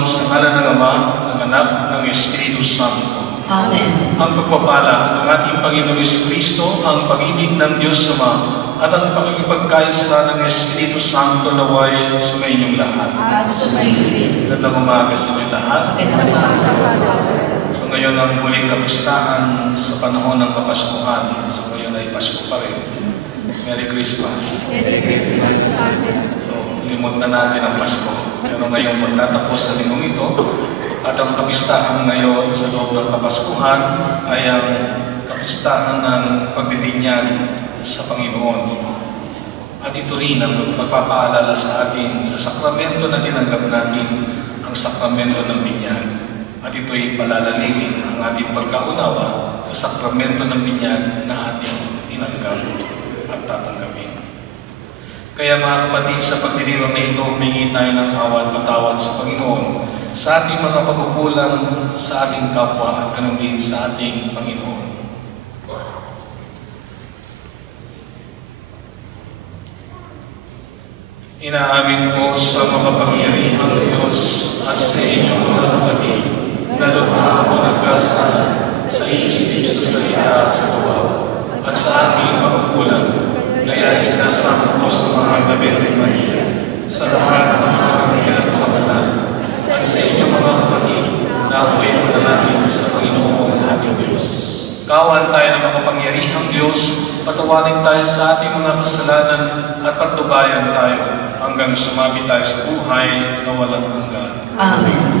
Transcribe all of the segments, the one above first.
magdiwang sa ngalan ng Ama, ng Anak, ng Espiritu Santo. Amen. Ang pagpapala ng ating Panginoong Jesucristo, ang pag-ibig ng Diyos Ama, at ang pakikipagkaisa ng Espiritu Santo naway sumainyong lahat. At sumayo rin. Magandang umaga sa inyong lahat. So ngayon ang muling kapistahan sa panahon ng Kapaskuhan. So ngayon ay Pasko pa rin. Merry Christmas. Merry Christmas sa atin. So limot na natin ang Pasko. Pero ngayon magtatapos sa linggong ito. At ang kapistahan ngayon sa loob ng Kapaskuhan ay ang kapistahan ng pagbibinyag sa Panginoon. At ito rin ang pagpapaalala sa atin sa sakramento na tinanggap natin, ang sakramento ng binyag. At ito'y palalalimin ang ating pagkaunawa sa sakramento ng binyag na ating tinanggap at tatanggapin. Kaya mga kapatid, sa pagdiriwang na ito, humingi tayo ng awa at patawad sa Panginoon sa ating mga pagkukulang sa ating kapwa at ganun din sa ating Panginoon. Inaamin ko sa makapangyarihang Diyos at sa inyong mga kapatid na lubha ako nagkasala sa isip, sa salita at sa gawa at sa ating pagkukulang, kaya isinasama ko sa mga gabi ng Maria, sa lahat ng mga anghel at mga banal, at sa inyong mga kapatid na ako'y manalangin sa Panginoong ating Diyos. Kawan tayo ng makapangyarihang Diyos, patawarin tayo sa ating mga kasalanan at patnubayan tayo hanggang sumabi tayo sa buhay na walang hanggan. Amen.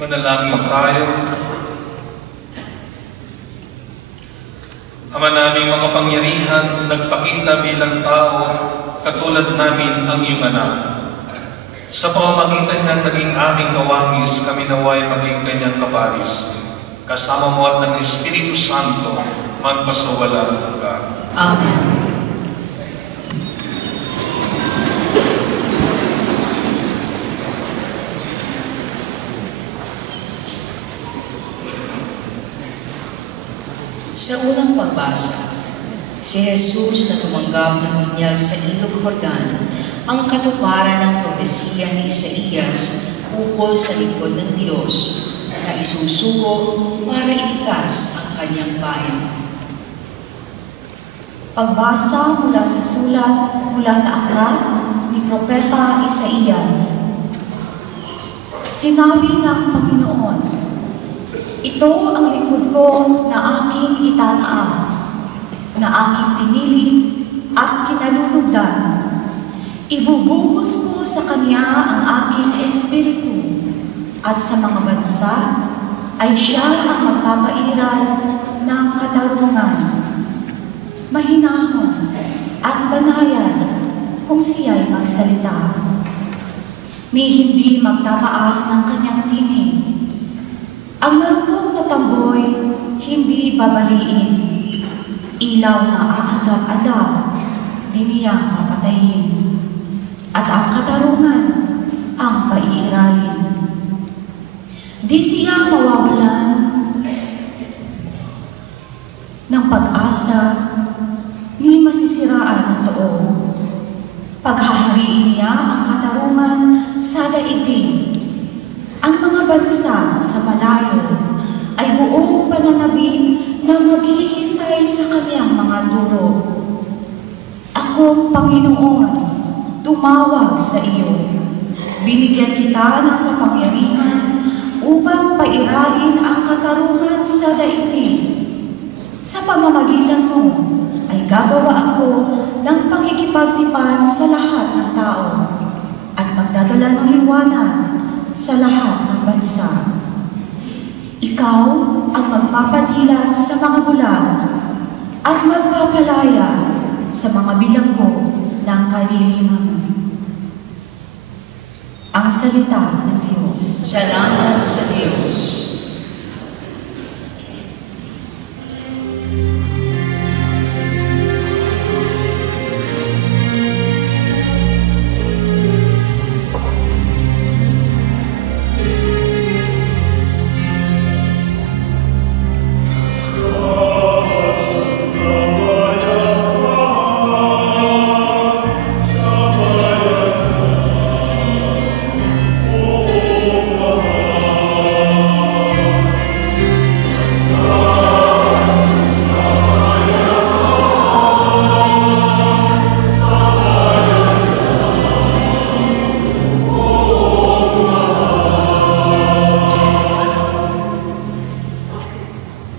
Manalangin tayo. Ama naming makapangyarihan, nagpakita bilang tao, katulad namin ang iyong anak. Sa pamamagitan niyang naging aming kawangis, kami naway maging kanyang kaparis. Kasama mo at ng Espiritu Santo, magpasawalang hanggan. Amen. Sa unang pagbasa, si Jesus na tumanggap ng binyag sa Ilog Jordan ang katuparan ng propesiya ni Isaías ukol sa lingkod ng Diyos na isusugo para iligtas ang kanyang bayan. Pagbasa mula sa sulat mula sa aklat ni Propeta Isaías. Sinabi ng Panginoon, "Ito ang lingkod ko na aking itataas, na aking pinili at kinalulugdan. Ibubuhos ko sa kanya ang aking espiritu, at sa mga bansa ay siya ang magpapairal ng katarungan. Mahinahon at banayan kung siya'y magsalita. Ni hindi magtataas ng kanyang tinig. Ang marupok na tamboy hindi babaliin. Ilaw na aandap-andap, di niyang papatayin. At ang katarungan ang paiiralin. Di siya mawawalan ng pag-asa, ni masisiraan ng loob. Paghahariin niya ang katarungan sa daigdig. Ang mga bansa sa malayo ay buong pananabik na maghihintay sa kanyang mga duro. Akong Panginoon, tumawag sa iyo. Binigyan kita ng kapangyarihan upang pairain ang katarungan sa daigdig. Sa pamamagitan mo ay gagawa ako ng pagkikipagtipan sa lahat ng tao at magdadala ng liwanag sa lahat ng bansa. Ikaw ang magpapadilat sa mga bulag at magpapalaya sa mga bilanggo ng kaliliman." Ang salita ng Diyos. Salamat sa Diyos.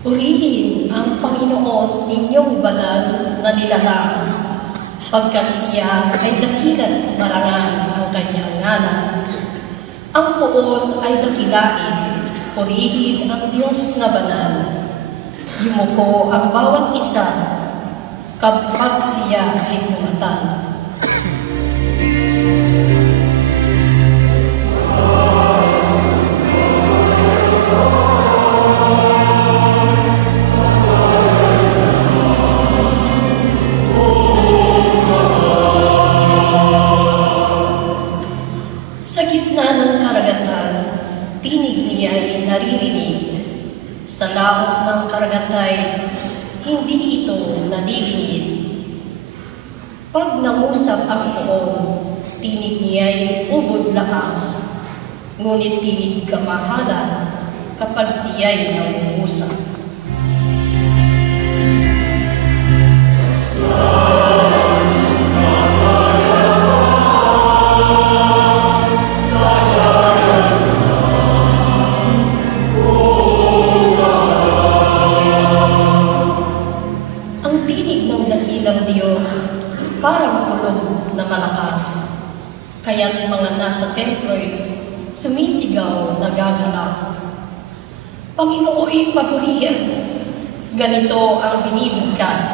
Purihin ang Panginoon ninyong banal na nilalang, pagkat siya ay dakilat marangal ang kanyang ngalan. Ang poon ay dakilain, purihin ang Diyos na banal. Yumuko ang bawat isa kapag siya ay tumatan. Sa gitna ng karagatan, tinig niya'y naririnig. Sa laot ng karagatay, hindi ito nalilingid. Pag nangusap ang poon, tinig niya'y ubod lakas. Ngunit tinig kamahalan kapag siya'y nangungusap. Parang kulog na malakas, kaya't mga nasa templo'y sumisigaw na gagalak. Panginoon, papurihan, ganito ang binibigkas.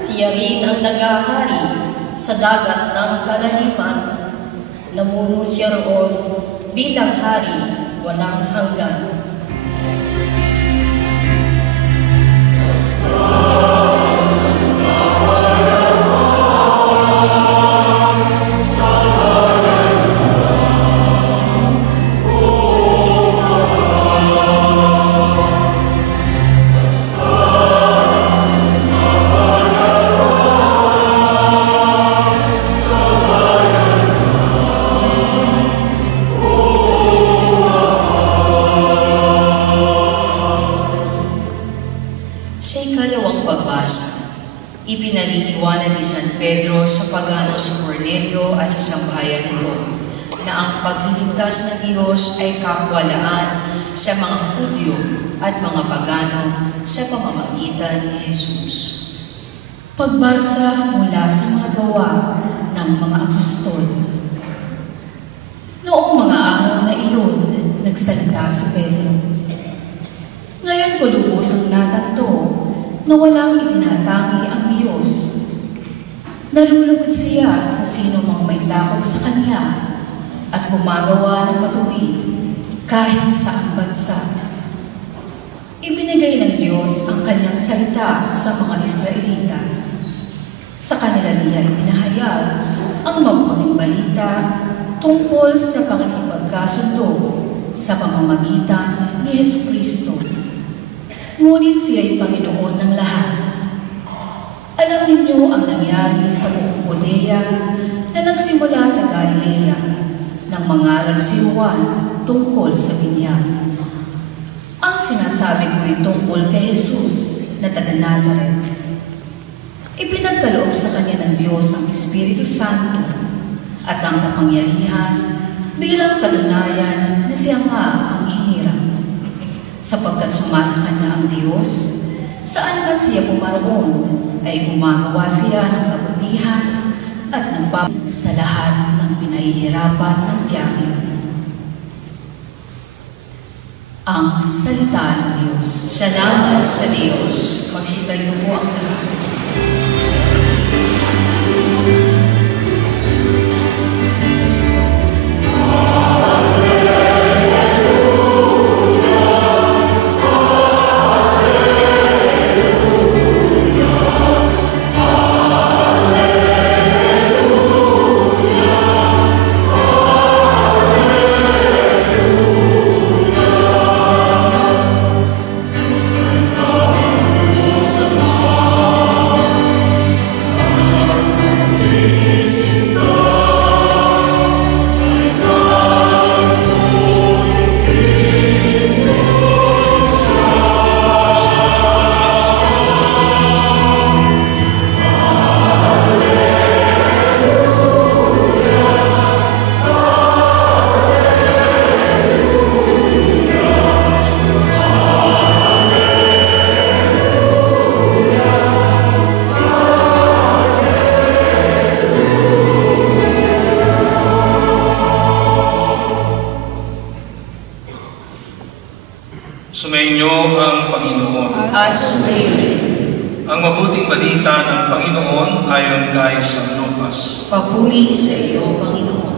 Siya rin ang nagahari sa dagat ng kalaliman. Namuno siya roon bilang hari walang hanggan. Ebanghelyo at sa sambahayan nito na ang pagliligtas ng Diyos ay kapwalaan sa mga Hudyo at mga pagano sa pamamagitan ni Jesus. Pagbasa mula sa mga gawa ng mga apostol. Noong mga araw na iyon, nagsalita si Pedro. Ngayon ko lubos ang natanto na walang itinatangi ang Diyos. Nalulugod siya sa sino mang may takot sa Kanya at gumagawa ng matuwid kahit sa bansa. Ibinigay ng Diyos ang Kanyang salita sa mga Israelita. Sa kanila niya ipinahayag ang mabuting balita tungkol sa pakikipagkasundo sa pamamagitan ni Jesucristo. Ngunit siya'y Panginoon ng lahat. Alam ninyo ang nangyari sa buong Judea na nagsimula sa Galilea nang mangaral si Juan tungkol sa binyag. Ang sinasabi ko ay tungkol kay Jesus na taga Nazareth. Ipinagkaloob sa kanya ng Diyos ang Espiritu Santo at ang kapangyarihan bilang katunayan na siya nga ang hinirang. Sapagkat sumasa kanya ang Diyos, saan man siya pumaroon ay gumagawa siya ng kabutihan at nagpapalagay sa lahat ng pinahihirapan ng tiyakin. Ang salita ng Diyos. Salamat sa Diyos. Magsitayo po ang lahat. Sumainyo ang Panginoon. At sumayo rin. Ang mabuting balita ng Panginoon ayon kay San Lucas. Papuri sa iyo, Panginoon.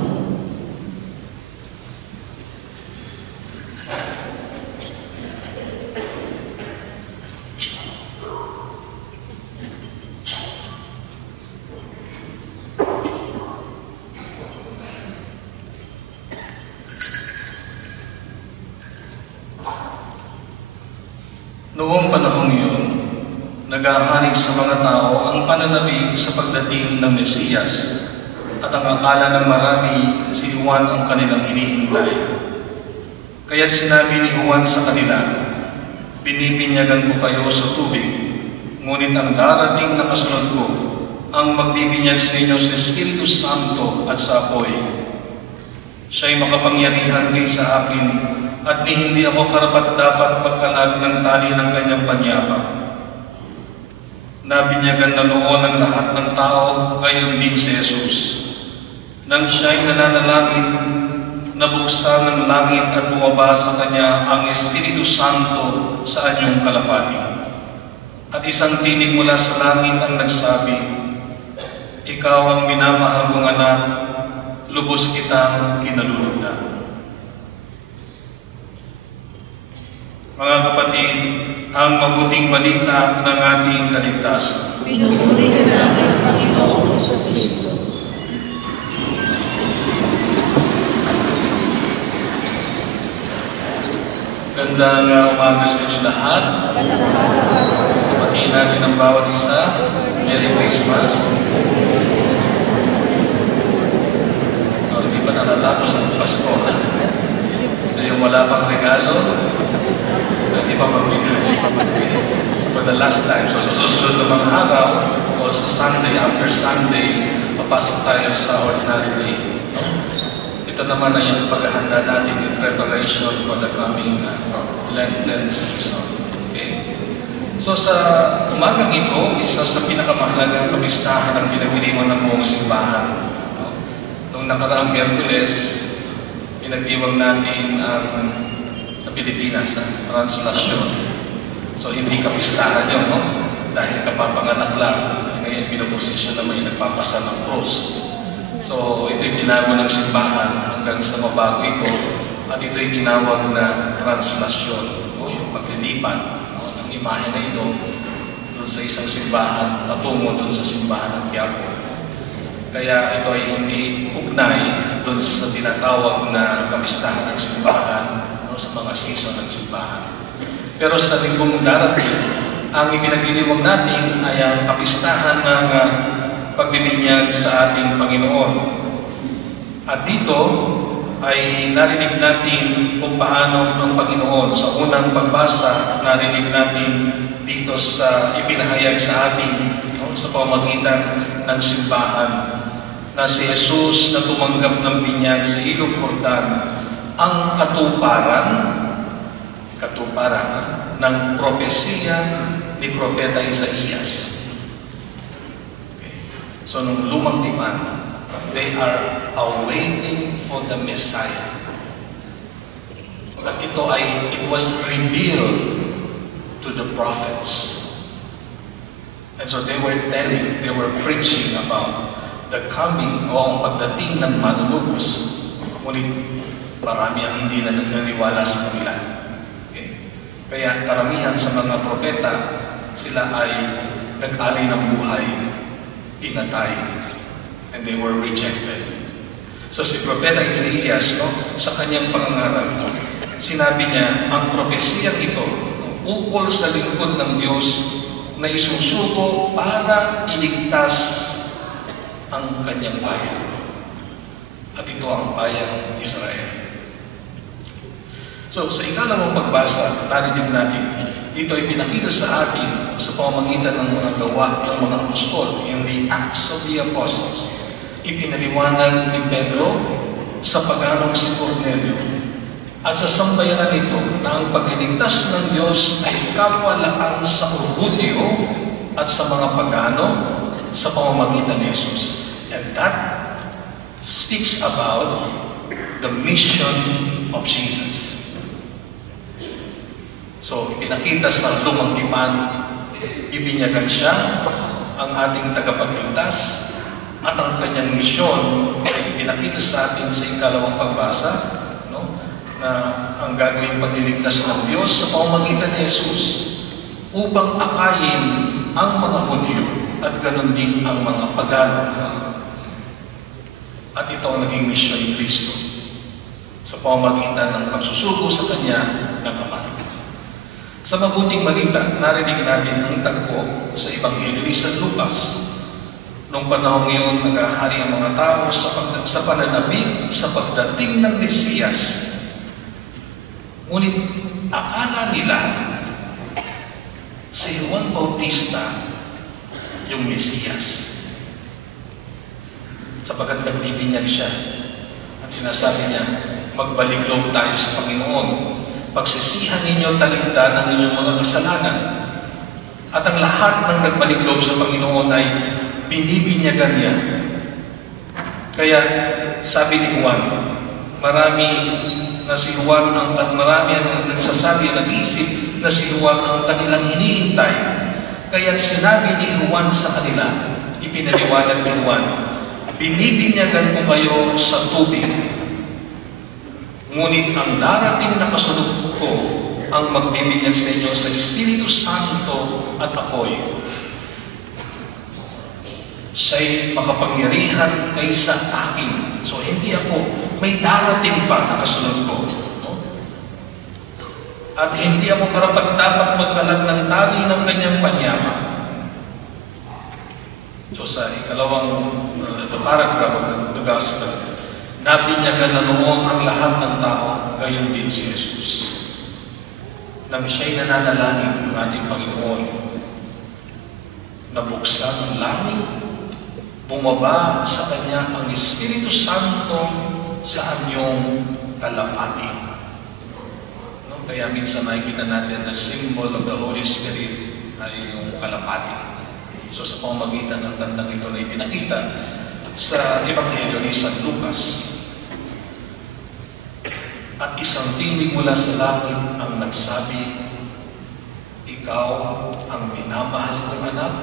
Noong panahong iyon, naghahanig sa mga tao ang pananabik sa pagdating ng Mesiyas at ang akala ng marami si Juan ang kanilang hinihintay. Kaya sinabi ni Juan sa kanila, "Binibinyagan ko kayo sa tubig, ngunit ang darating na kasunod ko ang magbibinyag sa inyo sa Espiritu Santo at sa apoy. Siya'y makapangyarihan kaysa akin at ni hindi ako karapat-dapat pagkalag ng tali ng kanyang panyapak. Nabinyagan na noon ang lahat ng tao, gayon din si Jesus. Nang siya'y nananalangin, nabuksan ng langit at bumaba sa kanya ang Espiritu Santo sa anyong kalapati. At isang tinig mula sa langit ang nagsabi, "Ikaw ang minamahal kong anak, lubos kitang kinalulugdan." Mga kapatid, ang mabuting balita ng ating kaligtasan. Pinupuri ka namin, Panginoong Jesucristo. Gandang umaga sa inyo lahat. Kumatiin natin ang bawat isa. Merry Christmas. Hindi pa natatapos ang Pasko. So yung wala pang regalo, hindi pa magbigay. For the last time. So sa susunod na mga araw, o sa Sunday after Sunday, papasok tayo sa ordinary day. Ito naman ay ang paghahanda natin in preparation for the coming Lenten season. Okay? So sa umagang ito, isa sa pinakamahalagang kapistahan ang pinagdiriwang ng buong simbahan. Noong nakaraang Miyerkules, pinagdiwang natin ang sa Pilipinas, translasyon. So hindi kapistahan yun, no? Dahil kapapanganak lang, ngayon pinaposisyon na may nagpapasa ng cross. So ito'y tinago ng simbahan hanggang sa mabago ito, at ito'y tinawag na translasyon, o yung paglilipat ng imahe na ito doon sa isang simbahan patungo doon sa simbahan ng Quiapo. Kaya ito ay hindi ugnay doon sa tinatawag na kapistahan ng simbahan, sa mga season ng simbahan. Pero sa linggong darating, ang ipinagdiriwang natin ay ang kapistahan ng pagbibinyag sa ating Panginoon. At dito ay narinig natin kung paano ang Panginoon. Sa unang pagbasa, narinig natin dito sa ipinahayag sa atin, sa pamamagitan ng simbahan, na si Jesus na tumanggap ng binyag sa Ilog Jordan ang katuparan ng propesiya ni Propeta Isaías. Okay. So, nung lumang tipan, they are awaiting for the Messiah. At it was revealed to the prophets. And so they were preaching about the coming o ang pagdating ng manunubos. Ngunit marami ang hindi na naniniwala sa kanila. Okay. Kaya karamihan sa mga propeta, sila ay nag-alay ng buhay, pinatay, and they were rejected. So si Propeta Isaías, sa kanyang pangangaral, sinabi niya, ang propesiyang ito, ukol sa lingkod ng Diyos na isusuko para iligtas ang kanyang bayan. At ito ang bayang Israel. So, sa ikalawang pagbasa, narinig natin, dito ay pinakita sa atin sa pamamagitan ng mga gawa ng mga apostol, yung the Acts of the Apostles. Ipinaliwanag ni Pedro sa paganong si Cornelio at sa sambayanan nito na ang pagliligtas ng Diyos ay kawalaan sa orgulyo at sa mga pagano sa pamamagitan ni Jesus. And that speaks about the mission of Jesus. So, ipinakita sa lumang tipan, ibinyagan siya, ang ating tagapagligtas, at ang kanyang misyon ay ipinakita sa atin sa ikalawang pagbasa, na ang gagawing pagliligtas ng Diyos sa pamamagitan ni Jesus upang akayin ang mga Hudyo at ganon din ang mga pagano. At ito ang naging misyon ni Kristo sa pamamagitan ng pagsusugo sa Kanya ng Ama. Sa mabuting balita, narinig natin ang tagpo sa Ebanghelyo ni San Lucas. Noong panahon ngayon, naghahari ang mga tao sa pananabik sa pagdating ng Mesiyas. Ngunit akala nila si Juan Bautista yung Mesiyas. Sapagat nagbibinyag siya at sinasabi niya, magbalik loob tayo sa Panginoon. Pagsisihan ninyo taligdan ang inyong mga kasalanan. At ang lahat ng nagbalik loob sa Panginoon ay binibinyagan niya. Kaya sabi ni Juan, marami ang nagsasabi, nag-iisip na si Juan ang kanilang hinihintay. Kaya sinabi ni Juan sa kanila, ipinaliwanag ni Juan, binibinyagan ko kayo sa tubig. Ngunit ang darating na kasunod ko ang magbibinyag sa inyo sa Espiritu Santo at apoy. Siya'y makapangyarihan kaysa akin. So hindi ako, may darating pa na kasunod ko. At hindi ako karapat-dapat magkalag ng tali ng kanyang panyaman. So sa ikalawang paragraph of the Gospel, nabinyagan na noon ang lahat ng tao, gayon din si Jesus. Nang siya'y nananalangin ng ating Panginoon, nabuksan ang langit bumaba sa kanya ang Espiritu Santo sa anyong kalapati. No? Kaya minsan nakikita natin the symbol of the Holy Spirit ay yung kalapati. So sa pamamagitan ng tandang ito na ipinakita sa Ebanghelyo ni San Lucas, at isang tinig mula sa langit ang nagsabi, "Ikaw ang minamahal kong anak,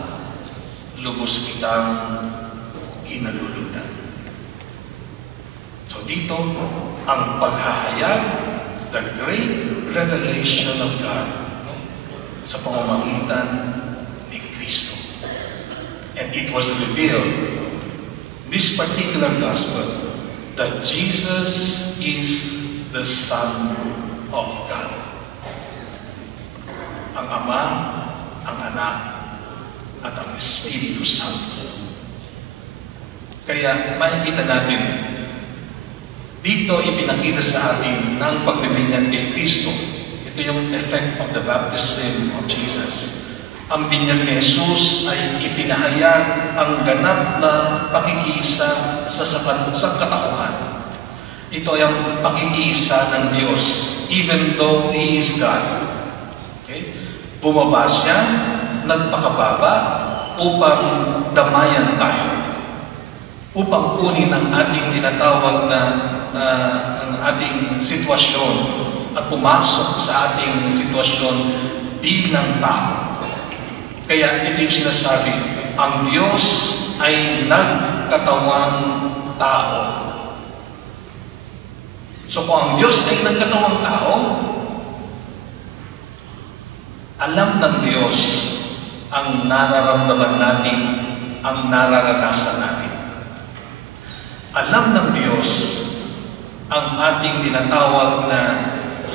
lubos kitang kinalulutan." So dito, ang paghahayag, the great revelation of God, no? Sa pamamagitan ni Kristo. And it was revealed, this particular gospel, that Jesus is the Son of God. Ang Ama, ang Anak, at ang Espiritu Santo. Kaya makikita natin, dito ipinakita sa atin ng pagbibinyag kay Kristo. Ito yung effect of the baptism of Jesus. Ang binyag ni Jesus ay ipinahayag ang ganap na pakikiisa sa katauhan. Ito ay ang pakikiisa ng Diyos, even though He is God. Okay? Bumaba siya, nagpakababa upang damayan tayo, upang kunin ang ating tinatawag na ang ating sitwasyon at pumasok sa ating sitwasyon bilang tao. Kaya ito yung sinasabi, ang Diyos ay nagkatawang tao. So kung ang Diyos ay nagkatawang tao, alam ng Diyos ang nararamdaman natin, ang nararanasan natin. Alam ng Diyos ang ating tinatawag na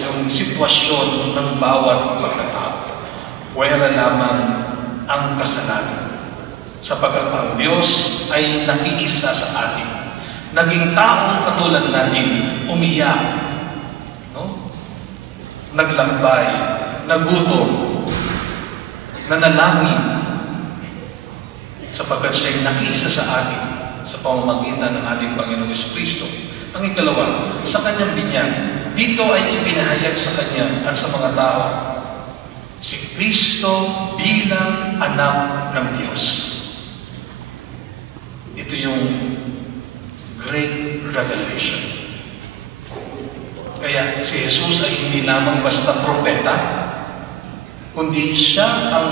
yung sitwasyon ng bawat pagkatao. Wala lamang ang kasalanan. Sapagkat ang Diyos ay nakiisa sa atin. Naging taong katulad natin, umiyak, no? Naglambay, nagutom, nanalangin, sapagkat siya'y nakiisa sa atin sa pamamagitan ng ating Panginoong Jesucristo. Ang ikalawa, sa kanyang binyag, dito ay ipinahayag sa kanya at sa mga tao, si Kristo bilang anak ng Diyos. Ito yung great revelation. Kaya si Jesus ay hindi lamang basta propeta, kundi siya ang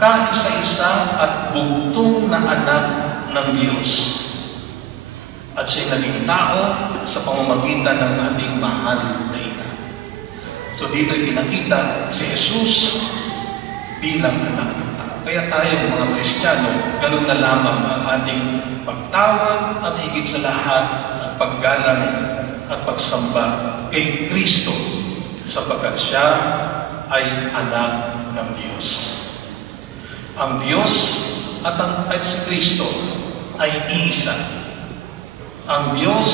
kaisa-isa at bugtong na anak ng Diyos. At siya naging tao sa pamamagitan ng ating mahal na ina. So dito ipinakita si Jesus bilang anak ng tao. Kaya tayo mga Kristiyano, ganun na lamang ang ating pagtawag at higit sa lahat ang paggalang at pagsamba kay Kristo sapagkat siya ay anak ng Diyos. Ang Diyos at si Kristo ay iisa. Ang Diyos,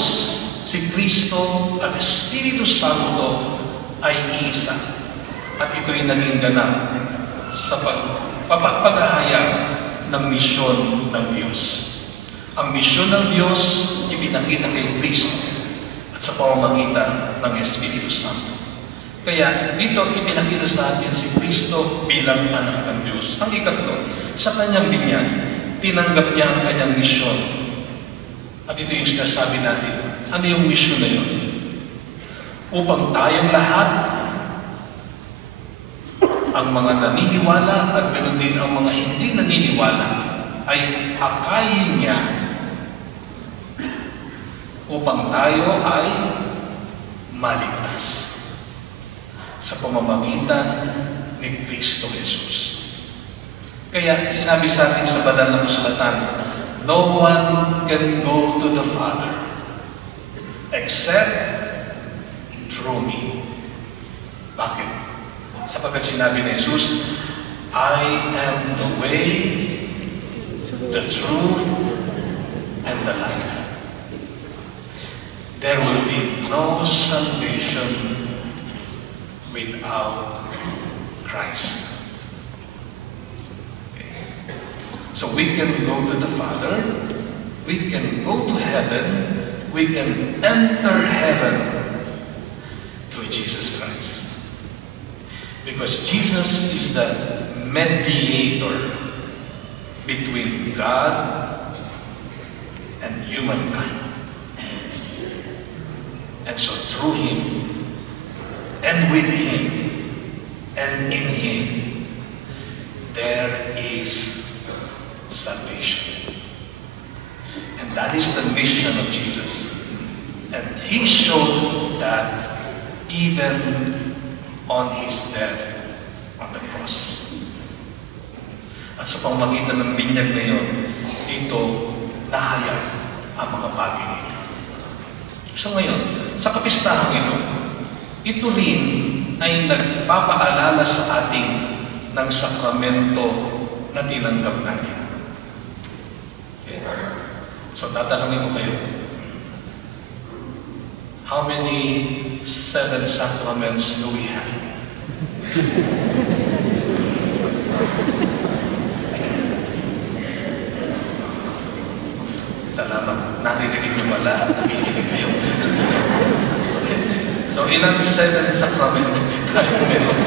si Kristo at Espiritu Santo ay iisa. At ito'y naging ganap sa pagpapahayag ng misyon ng Diyos. Ang misyon ng Diyos ipinakita kay Kristo at sa pamamagitan ng Espiritu Santo. Kaya dito ipinakita sa atin si Kristo bilang anak ng Diyos. Ang ikatlo, sa kanyang binyag, tinanggap niya ang kanyang misyon. At ito yung sinasabi natin. Ano yung misyon na yun? Upang tayong lahat, ang mga naniniwala at ganoon din ang mga hindi naniniwala, ay akayin niya upang tayo ay maligtas sa pamamagitan ni Kristo Jesus. Kaya sinabi sa atin sa banal na kasulatan, no one can go to the Father except through me. Bakit? Sapagkat sinabi ni Jesus, I am the way, the truth, and the life. There will be no salvation without Christ. Okay. So we can go to the Father we can go to heaven, we can enter heaven through Jesus Christ. Because Jesus is the mediator between God and humankind. And so through Him, and with Him, and in Him, there is salvation. And that is the mission of Jesus. And He showed that even on His death on the cross. At sa pamamagitan ng binyag na yun, ito nahayag ang mga bagay nito. So ngayon, sa kapistahan ito rin ay nagpapaalala sa ating ng sakramento na tinanggap natin. Okay? So tatanungin ko kayo, how many 7 sacraments do we have? Salamat. Naririnig niyo pala at nakikinig kayo. So, ilang 7 sacraments tayo meron?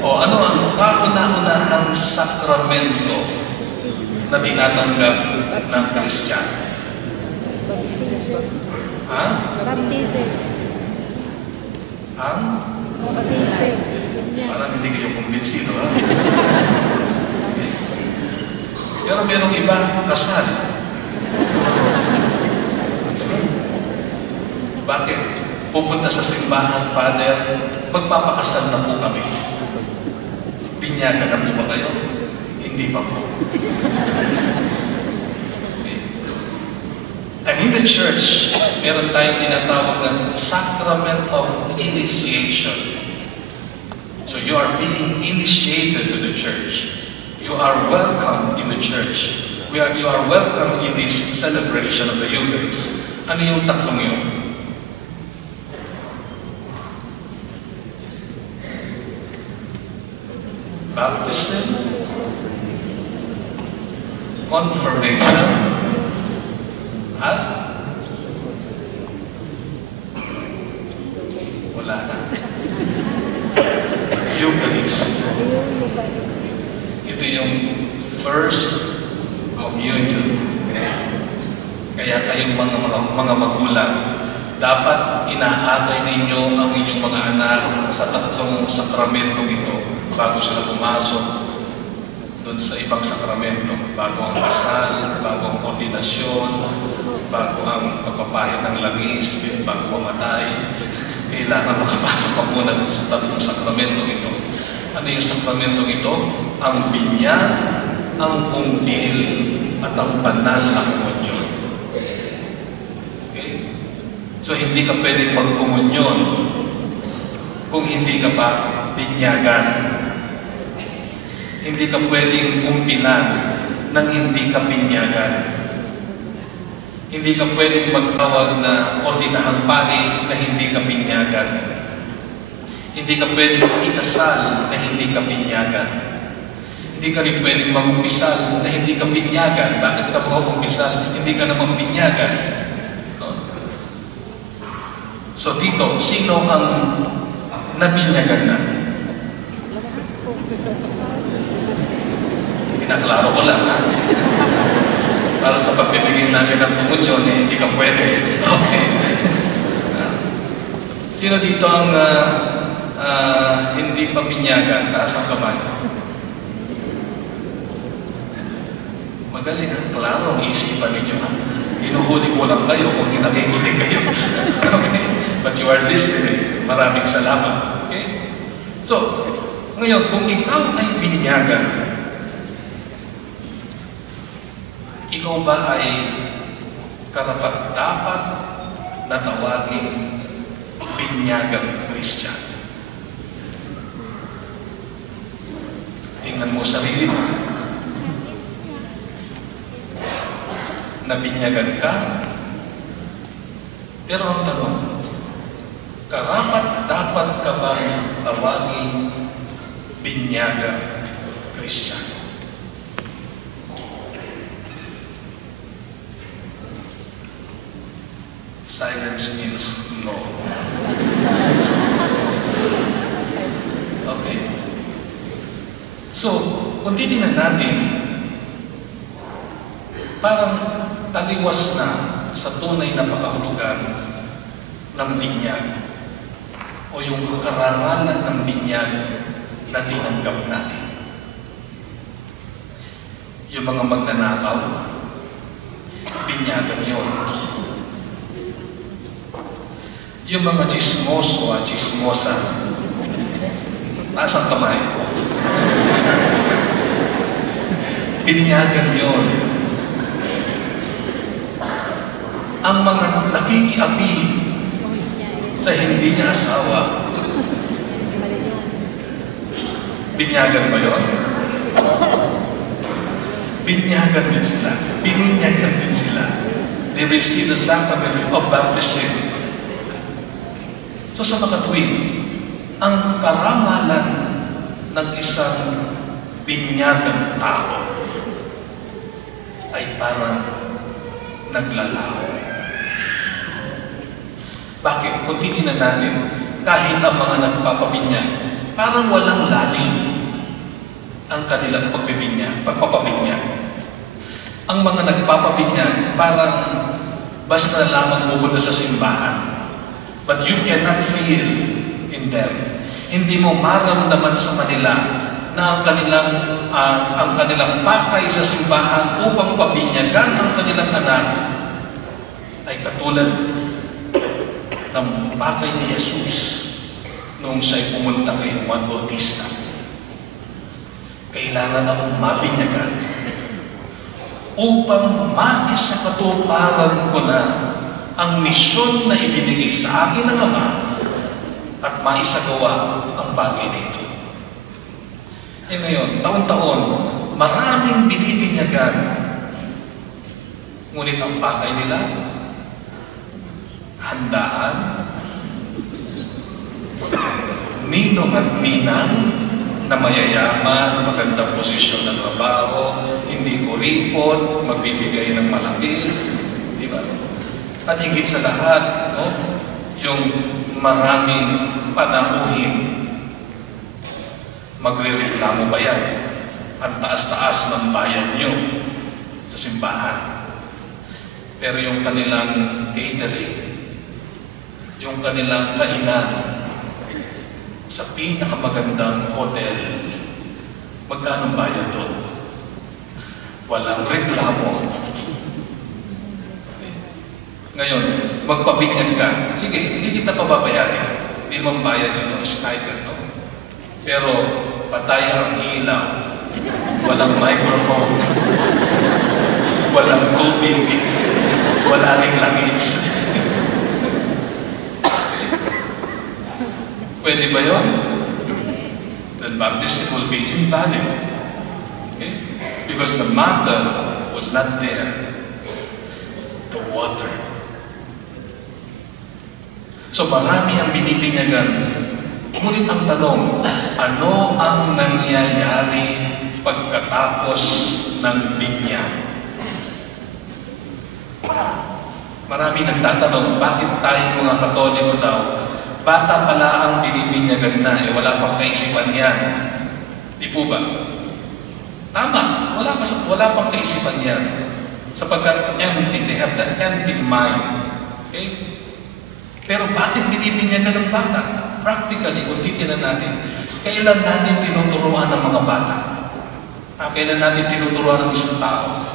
O ano ang kauna-unahang sakramento na tinatanggap ng Kristiyano? Ha? Baptism. Ang? Baptism. Parang hindi kayo kumbinsido, ha? Okay. Pero merong iba, kasal. Bakit? Pupunta sa simbahan, Father, magpapakasal na po kami. Binyagan na po ba kayo? Hindi pa po. Okay. And in the church, meron tayong tinatawag na Sacrament of Initiation. So you are being initiated to the church. You are welcome in the church. You are welcome in this celebration of the Eucharist. Ano yung tatlong yun? Baptism, confirmation, at wala na. Eucharist. Ito yung first communion. Kaya kayong mga magulang, dapat inaakay ninyo ang inyong mga anak sa tatlong sakramentong ito bago sila pumasok doon sa ibang sakramento, bago ang kasal, bago ang ordinasyon, bago ang pagpapahid ng langis, bago mamatay. Kailangan makapasok pa muna sa tatlong sakramentong ito. Ano yung sakramentong ito? Ang binyag, ang kumbil, at ang banal na komunyon. Okay? So hindi ka pwedeng magkomunyon kung hindi ka pa binyagan. Hindi ka pwedeng kumpilan nang hindi ka binyagan. Hindi ka pwedeng magtawag na ordinahang pari na hindi ka binyagan. Hindi ka pwedeng ikasal na hindi ka binyagan. Hindi ka rin pwedeng magumpisal na hindi ka binyagan. Bakit ka magumpisal? Hindi ka naman binyagan. So dito, sino ang nabinyagan na? Pinaklaro ko lang, ha? Para sa pagbibigay natin ng komunyon, hindi ka pwede. Okay. Sino dito ang hindi pa binyagan? Taas ang kamay. Magaling, ha? Klaro ang isipan ninyo, ha? Inuhuli ko lang kayo kung nakikinig kayo. Okay? But you are listening. Maraming salamat. Okay? So, ngayon, kung ikaw ay binyagan, ikaw ba ay karapat-dapat na tawaging binyagang Kristiyano? Tingnan mo sarili mo. Nabinyagan ka, pero ang tanong, karapat-dapat ka bang tawaging binyagang Kristiyano? Silence means no. Okay? So, kung titingnan natin, parang taliwas na sa tunay na pakahulugan ng binyag o yung karangalan ng binyag na tinanggap natin. Yung mga magnanakaw, binyagan yun. Yung mga chismoso at chismosa, taas ang kamay. Binyagan yun. Ang mga nakikiapi sa hindi niya asawa, binyagan ba yun? Binyagan din sila. Bininyagan din sila. They receive the sacrament of baptism. So sa makatuwid, ang karangalan ng isang binyagang tao ay parang naglalaho. Bakit? Kung titignan natin, kahit ang mga nagpapabinyag, parang walang lalim ang kanilang pagpapabinyag. Ang mga nagpapabinyag, parang basta lamang pupunta sa simbahan. But you cannot feel in them. Hindi mo maramdaman sa kanila na ang kanilang pakay sa simbahan upang pabinyagan ang kanilang anak ay katulad ng pakay ni Jesus noong siya'y pumunta kay Juan Bautista. Kailangan akong mabinyagan upang maisakatuparan ko na ang misyon na ibinigay sa akin ng Ama at maisagawa ang bagay na ito. E ngayon, taon-taon, maraming binibinyagan. Ngunit ang pakay nila, handaan, ninong at ninang na mayayaman, magandang posisyon ng trabaho, hindi kuripot, magbibigay ng malaki, di ba? At higit sa lahat, no, yung maraming panauhin, magre-reklamo ba yan? Ang taas-taas ng bayan nyo sa simbahan. Pero yung kanilang catering, yung kanilang kainan sa pinakamagandang hotel, magkano bayad doon? Walang reklamo. Ngayon, magpabinyag ka. Sige, hindi kita pababayarin. Hindi naman bayad yung stipend, no? Pero patay ang ilaw. Walang microphone. Walang tubig. Wala ring langis. Pwede ba yun? Then baptism will be invalid. Okay? Because the matter was not there. The water. So marami ang binibinyagan. Ngunit ang tanong, ano ang nangyayari pagkatapos ng binyag? Marami nagtatanong, bakit tayo mga Katoliko daw, bata pala ang binibinyagan na, wala pang kaisipan yan. Di po ba? Tama, wala pang kaisipan yan. Sapagkat empty, they have the empty mind. Okay? Pero bakit binibinyagan ng bata? Practically, kung titignan natin, kailan natin tinuturuan ng mga bata? Kailan natin tinuturuan ng isang tao?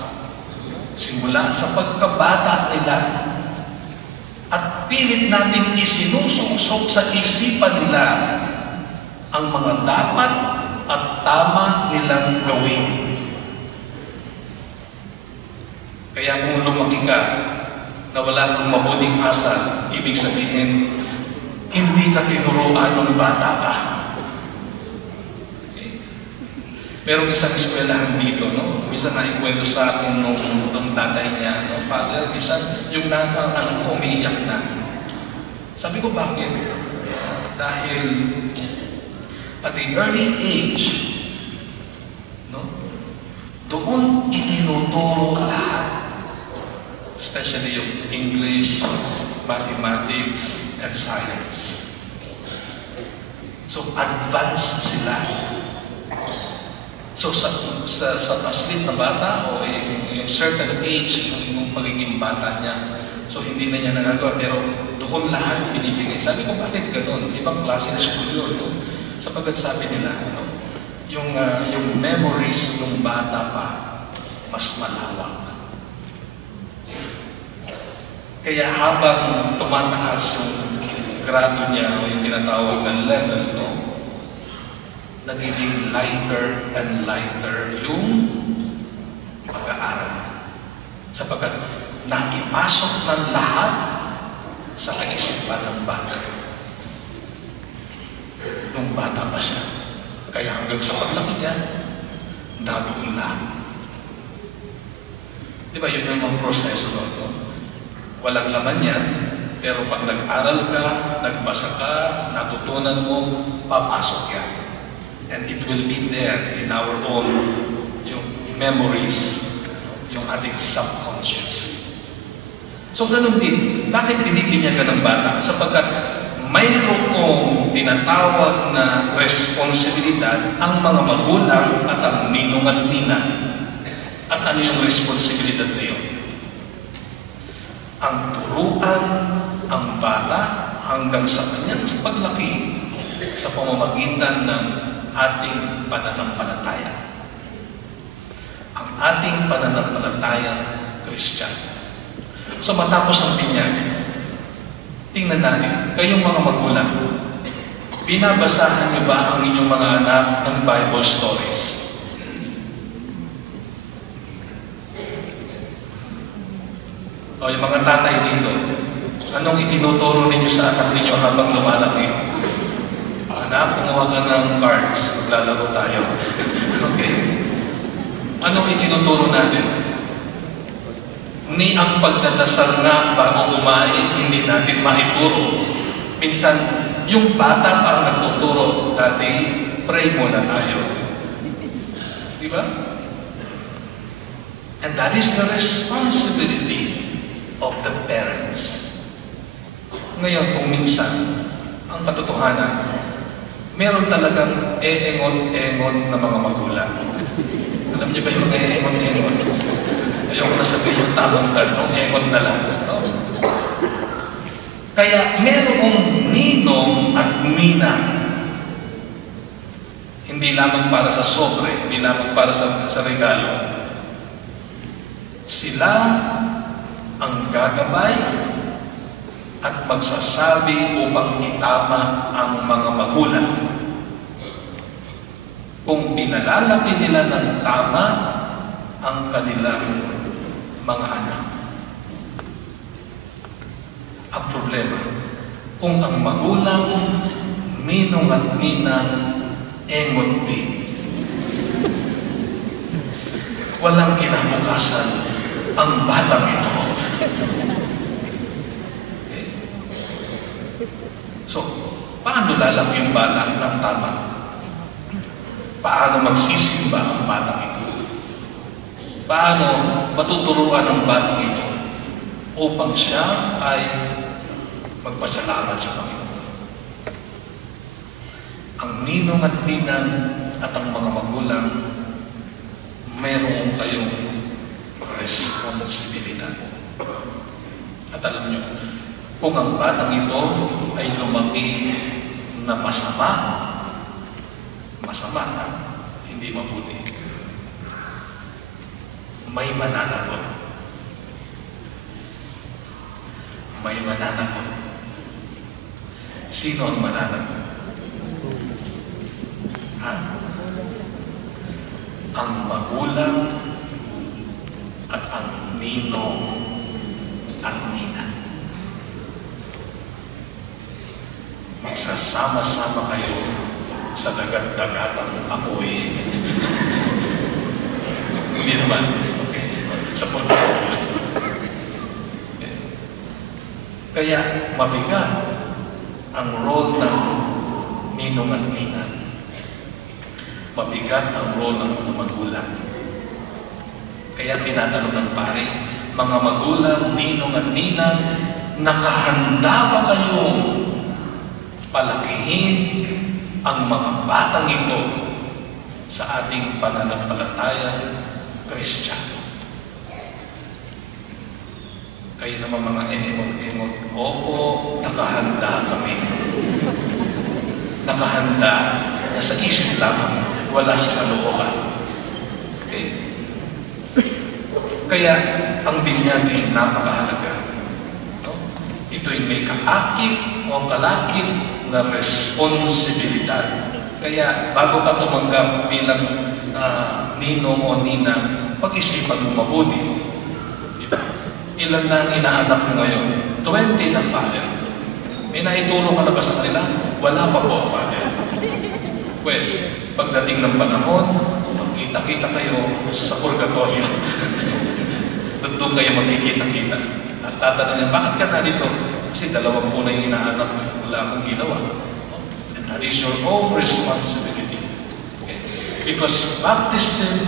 Simula sa pagkabata nila. At pilit natin isinusuksok sa isipan nila ang mga dapat at tama nilang gawin. Kaya kung lumaki ka na wala kang mabuting asal, ibig sabihin, hindi ka tinuruan ng bata ka. Okay? Merong isang eskwelahan dito, no? Minsan naikwento sa akin nung tatay niya, no? Father, minsan yung natang anak ko umiiyak na. Sabi ko, bakit? Dahil at the early age, no? Doon itinuturo lahat. Especially yung English, mathematics, and science. So, advanced sila. So, sa paslit na bata o yung certain age ng pagiging bata niya, so hindi na niya nagagawa, pero doon lahat binibigay. Sabi ko, bakit ganun? Ibang klase na school yun, no? Sapagkat sabi nila, no? Yung memories ng bata pa, mas malawak. Kaya habang tumataas yung grado niya o yung tinatawag na level, no, nagiging lighter and lighter yung pag-aaral. Sapagkat naipasok ng lahat sa kaisipan ng bata. Nung bata pa siya. Kaya hanggang sa paglaki niya, datuon lahat. Di ba yun yung mga proseso doon, no? Walang laman yan, pero pag nag-aral ka, nagbasa ka, natutunan mo, papasok yan. And it will be there in our own yung memories, yung ating subconscious. So ganun din, bakit binibigyan ka ng bata? Sapagkat mayroong tinatawag na responsibilidad ang mga magulang at ang ninong at nina. At ano yung responsibilidad na yun? Ang turuan ang bata hanggang sa kanyang paglaki sa pamamagitan ng ating pananampalataya. Ang ating pananampalatayang Christian. So matapos ang binyag, tingnan natin, kayong mga magulang, binabasahan niyo ba ang inyong mga anak ng Bible stories? O yung mga tatay dito, anong itinuturo ninyo sa anak ninyo habang lumalaki? Anak, kumuha ka ng cards, maglalaro tayo. Okay. Anong itinuturo natin? Ni ang pagdadasal nga bago kumain, hindi natin maituro. Minsan, yung bata pa ang nagtuturo, Daddy, pray muna tayo. Diba? And that is the responsibility of the parents. Ngayon, kung minsan, ang katotohanan, meron talagang e-engot-engot na mga magulang. Alam niyo ba yung mga e-engot-engot? Ayaw ko na sabihin yung tamang tanong, engot na lang. No? Kaya merong ninong at nina. Hindi lamang para sa sobre, hindi lamang para sa regalo. Sila ang gagabay at magsasabi upang itama ang mga magulang. Kung pinalalaki nila ng tama ang kanilang mga anak. Ang problema, kung ang magulang, ninong at ninang, engot din. Walang kinabukasan ang batang ito. Okay. So, paano lalaki yung bata ng tama? Paano magsisimba ang batang ito? Paano matuturuan ang batang ito upang siya ay magpasalamat sa Panginoon? Ang ninong at ninang at ang mga magulang, mayroon kayong responsibilidad. At alam nyo, kung ang batang ito ay lumaki na masama na, hindi mabuti, may mananagot. May mananagot. Sino ang mananagot? Ha? Ang magulang at ang ninong at nina. Magsasama-sama kayo sa dagat-dagatang apoy. Hindi naman. Okay. Sa punto. Okay. Kaya mabigat ang role ng ninong at nina. Mabigat ang role ng mga magulang. Kaya tinatanong ng pare, mga magulang, ninong at nina, nakahanda ba kayong palakihin ang mga batang ito sa ating pananampalatayang Kristiyano? Kayo naman mga emot-emot, opo, nakahanda kami. Nakahanda na sa isip lamang, wala sa kalooban. Okay? Kaya ang binyag ay napakahalaga. No? Ito'y may kaakit o kalakit na responsibilidad. Kaya bago ka tumanggap bilang ninong o nina, pag-isipan mo mabuti. Diba? Ilan na ang inaanak mo ngayon? 20 na, Father. May naituro ka na ba sa kanila? Wala pa po, Father. Pues, pagdating ng panahon, magkita-kita kayo sa purgatorio. Doon kayo magkikita-kita. At tatanong niya, bakit ka na dito? Kasi 2 po na yung inaanak mo. Wala akong ginawa. And that is your own responsibility. Okay? Because baptism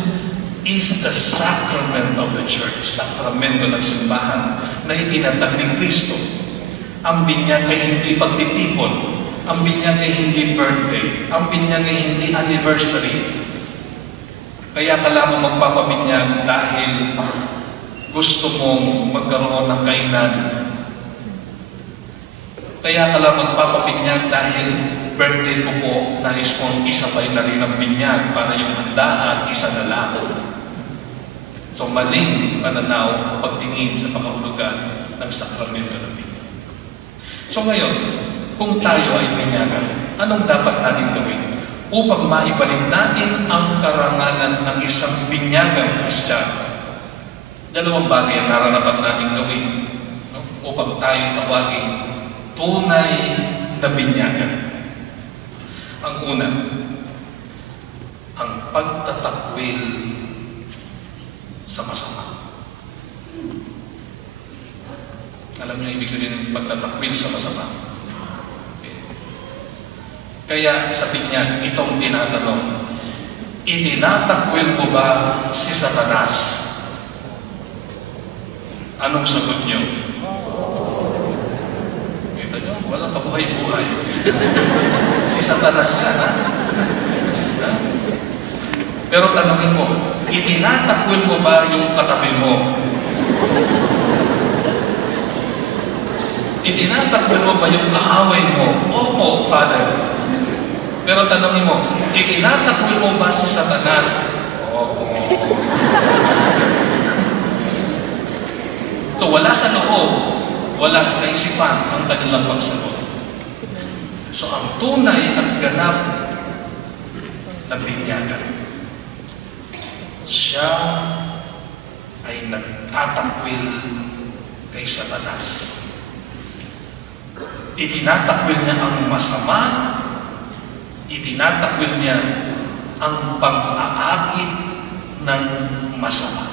is the sacrament of the church. Sakramento ng simbahan na itinatag ni Kristo. Ang binyag ay hindi pagtitipon. Ang binyag ay hindi birthday. Ang binyag ay hindi anniversary. Kaya ka lamang magpapabinyag dahil gusto mong magkaroon ng kainan. Kaya ka lamang magpapabinyag dahil birthday ko po, nais kong isabay na rin ang binyag para yung handaan, isa na lang. So maling pananaw pagtingin sa pakahulugan ng sakramento ng binyag. So ngayon, kung tayo ay binyagan, anong dapat natin gawin upang maibalik natin ang karangalan ng isang binyagang Kristiyano? 2 bagay ang nararapat natin gawin, no? Upang tayo tawagin tunay na binyagan. Ang una, ang pagtatakwil sa masama. Alam niyo ibig sabihin ng pagtatakwil sa masama? Okay. Kaya sa binyag, itong tinatanong, itinatakwil mo ba si Satanas? Anong sagot niyo? Kita niyo, walang kabuhay-buhay. Si Satanas yan, ha? Pero tanongin mo, itinatakwil mo ba yung katabi mo? Itinatakwil mo ba yung kaaway mo? Opo, Father. Pero tanongin mo, itinatakwil mo ba si Satanas? Opo. So wala sa loob, wala sa kaisipan ang kanilang pagsagot. So ang tunay at ganap na binyagan, siya ay nagtatakwil kay Satanas. Itinatakwil niya ang masama, itinatakwil niya ang pag-aakit ng masama.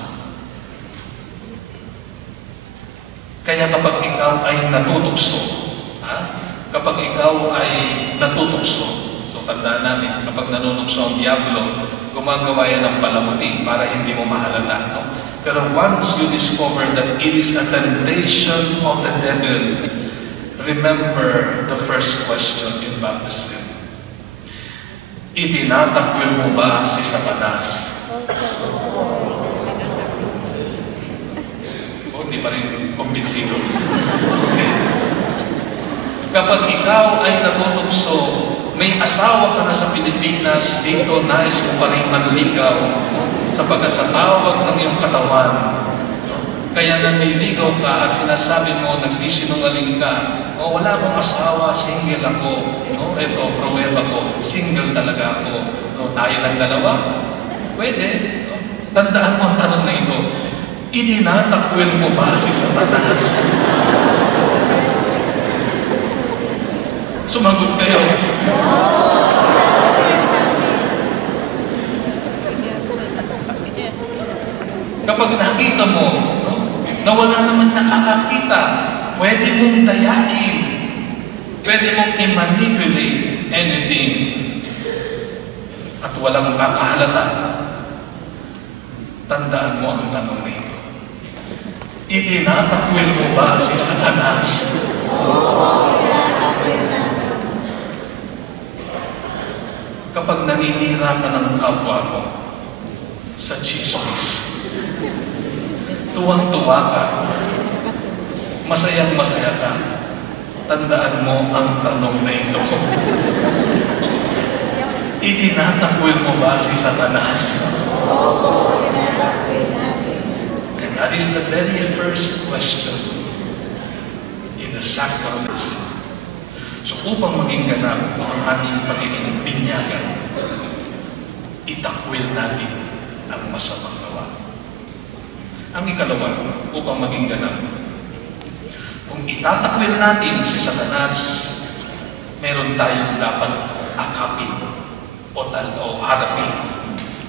Kaya kapag ikaw ay natutukso, kapag ikaw ay natutukso, so tandaan natin, kapag nanunukso ang diablo, gumagawa yan ng palamuti para hindi mo mahalata. No? Pero once you discover that it is a temptation of the devil, remember the first question in baptism. Itinatakwil mo ba si Satanas? Hindi pa rin kumbinsido. Okay. Kapag ikaw ay natutugso, may asawa ka na sa Pilipinas, dito nais mo pa rin manligaw, no? Sapagkat sa tawag ng iyong katawan, no? Kaya nanliligaw ka at sinasabi mo, nagsisinungaling ka, o wala akong asawa, single ako, no? Ito, pruweba ko, single talaga ako, no? Tayo lang dalawa? Pwede, no? Tandaan mo ang tanong na ito, itinatakwil mo ba si Satanas? Sumagot kayo. Kapag nakita mo, no, na wala naman nakakakita, pwede mong dayain, pwede mong i-manipulate anything, at walang kakahalata, tandaan mo ang tanong na ito. Itinatakwil mo ba si Satanas? Kapag naninira ka ng kapwa mo sa chismis, tuwang-tuwa ka, masayang-masaya ka, tandaan mo ang tanong na ito. Itinatakwil mo ba si Satanas? And that is the very first question in the sacrament. So upang maging ganap ang ating pagiging binyagan, itakwil natin ang masamang gawa. Ang ikalawa, upang maging ganap, kung itatakwil natin si Satanas, meron tayong dapat akapin o harapin.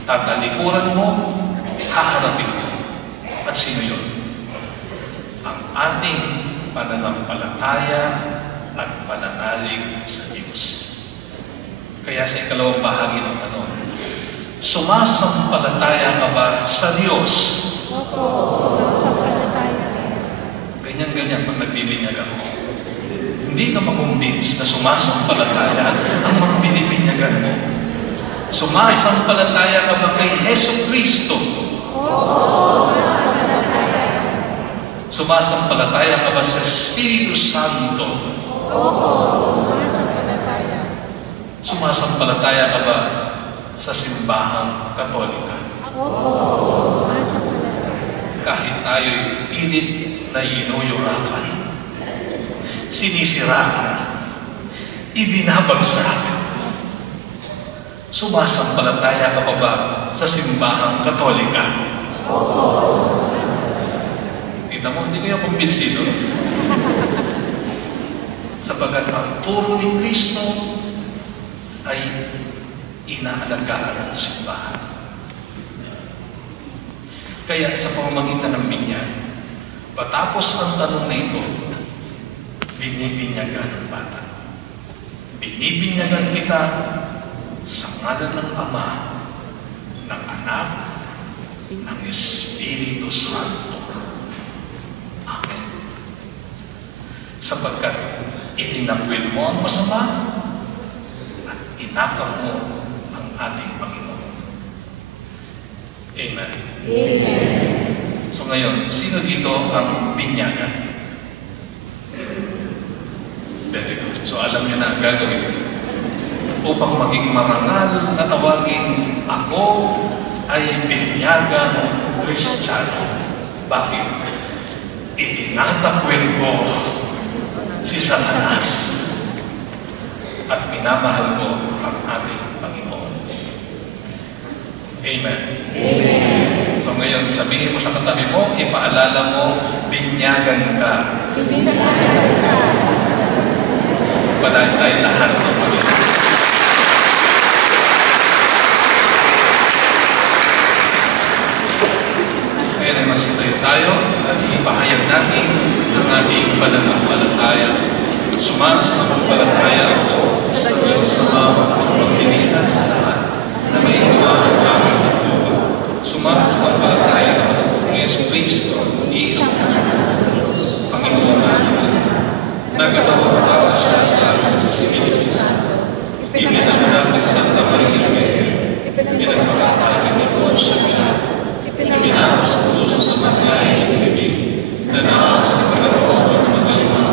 Tatalikuran mo, haharapin mo. At sino yun? Ang ating pananampalataya at pananalig sa Diyos. Kaya sa ikalawang bahagi ng tanong, sumasampalataya ka ba sa Diyos? Opo, sumasampalataya. Ganyan-ganyan pag nagbibinyagan mo. Hindi ka makumbins na sumasampalataya ang mga binibinyagan mo. Sumasampalataya ka ba kay Hesus Kristo? Opo, sumasampalataya ka ba sa Espiritu Santo? opo, sumasampalataya. Sumasampalataya ka ba sa simbahang Katolika? Opo, sumasampalataya. Kahit tayo'y pilit na inuyurakan, sinisiraan, ibinabagsak, sumasampalataya ka pa ba sa simbahang Katolika? Opo. Kita mo, hindi kayo kumbinsido. Sapagat ang turo ni Kristo ay inaalagaan ng simbahan. Kaya sa pamamagitan ng binyan, patapos ang tanong na ito, binibinyagan ng bata. Binibinyagan kita sa ngalan ng Ama, ng Anak, ng Espiritu Santo. Amen. Sapagkat itinakwil mo ang masama at inakap mo ang ating Panginoon. Amen. Amen. So ngayon, sino dito ang binyagan? Very good. So alam niyo na ang gagawin. Upang maging marangal na tawagin, ako ay binyagan Kristiyano. Bakit? Itinatakwil ko si Satanas at minamahal ko ang ating Panginoon. Amen. Amen. So ngayon, sabihin mo sa katabi mo, ipaalala mo, binyagan ka. Binyagan ka. Palain tayo lahat ng Panginoon. Kaya naman magsitayo tayo at ipahayag natin ang ating pananampalataya. Sumasampalataya ako sa Diyos Ama ang magbibigay sa lahat na may iwa ang aming lupa. Sumasampalataya ako kay Yesu Kristo, Diyos Panginoon natin. Nagkatawag tao siya at sa Espiritu Santo. Ipinanganak ni Santa Maria Virgen. Pinagpakasabi ni Poncio Pilato. Pinapos ko sa matay ng bibig. Nanahas sa pagkaroon ng mga lima.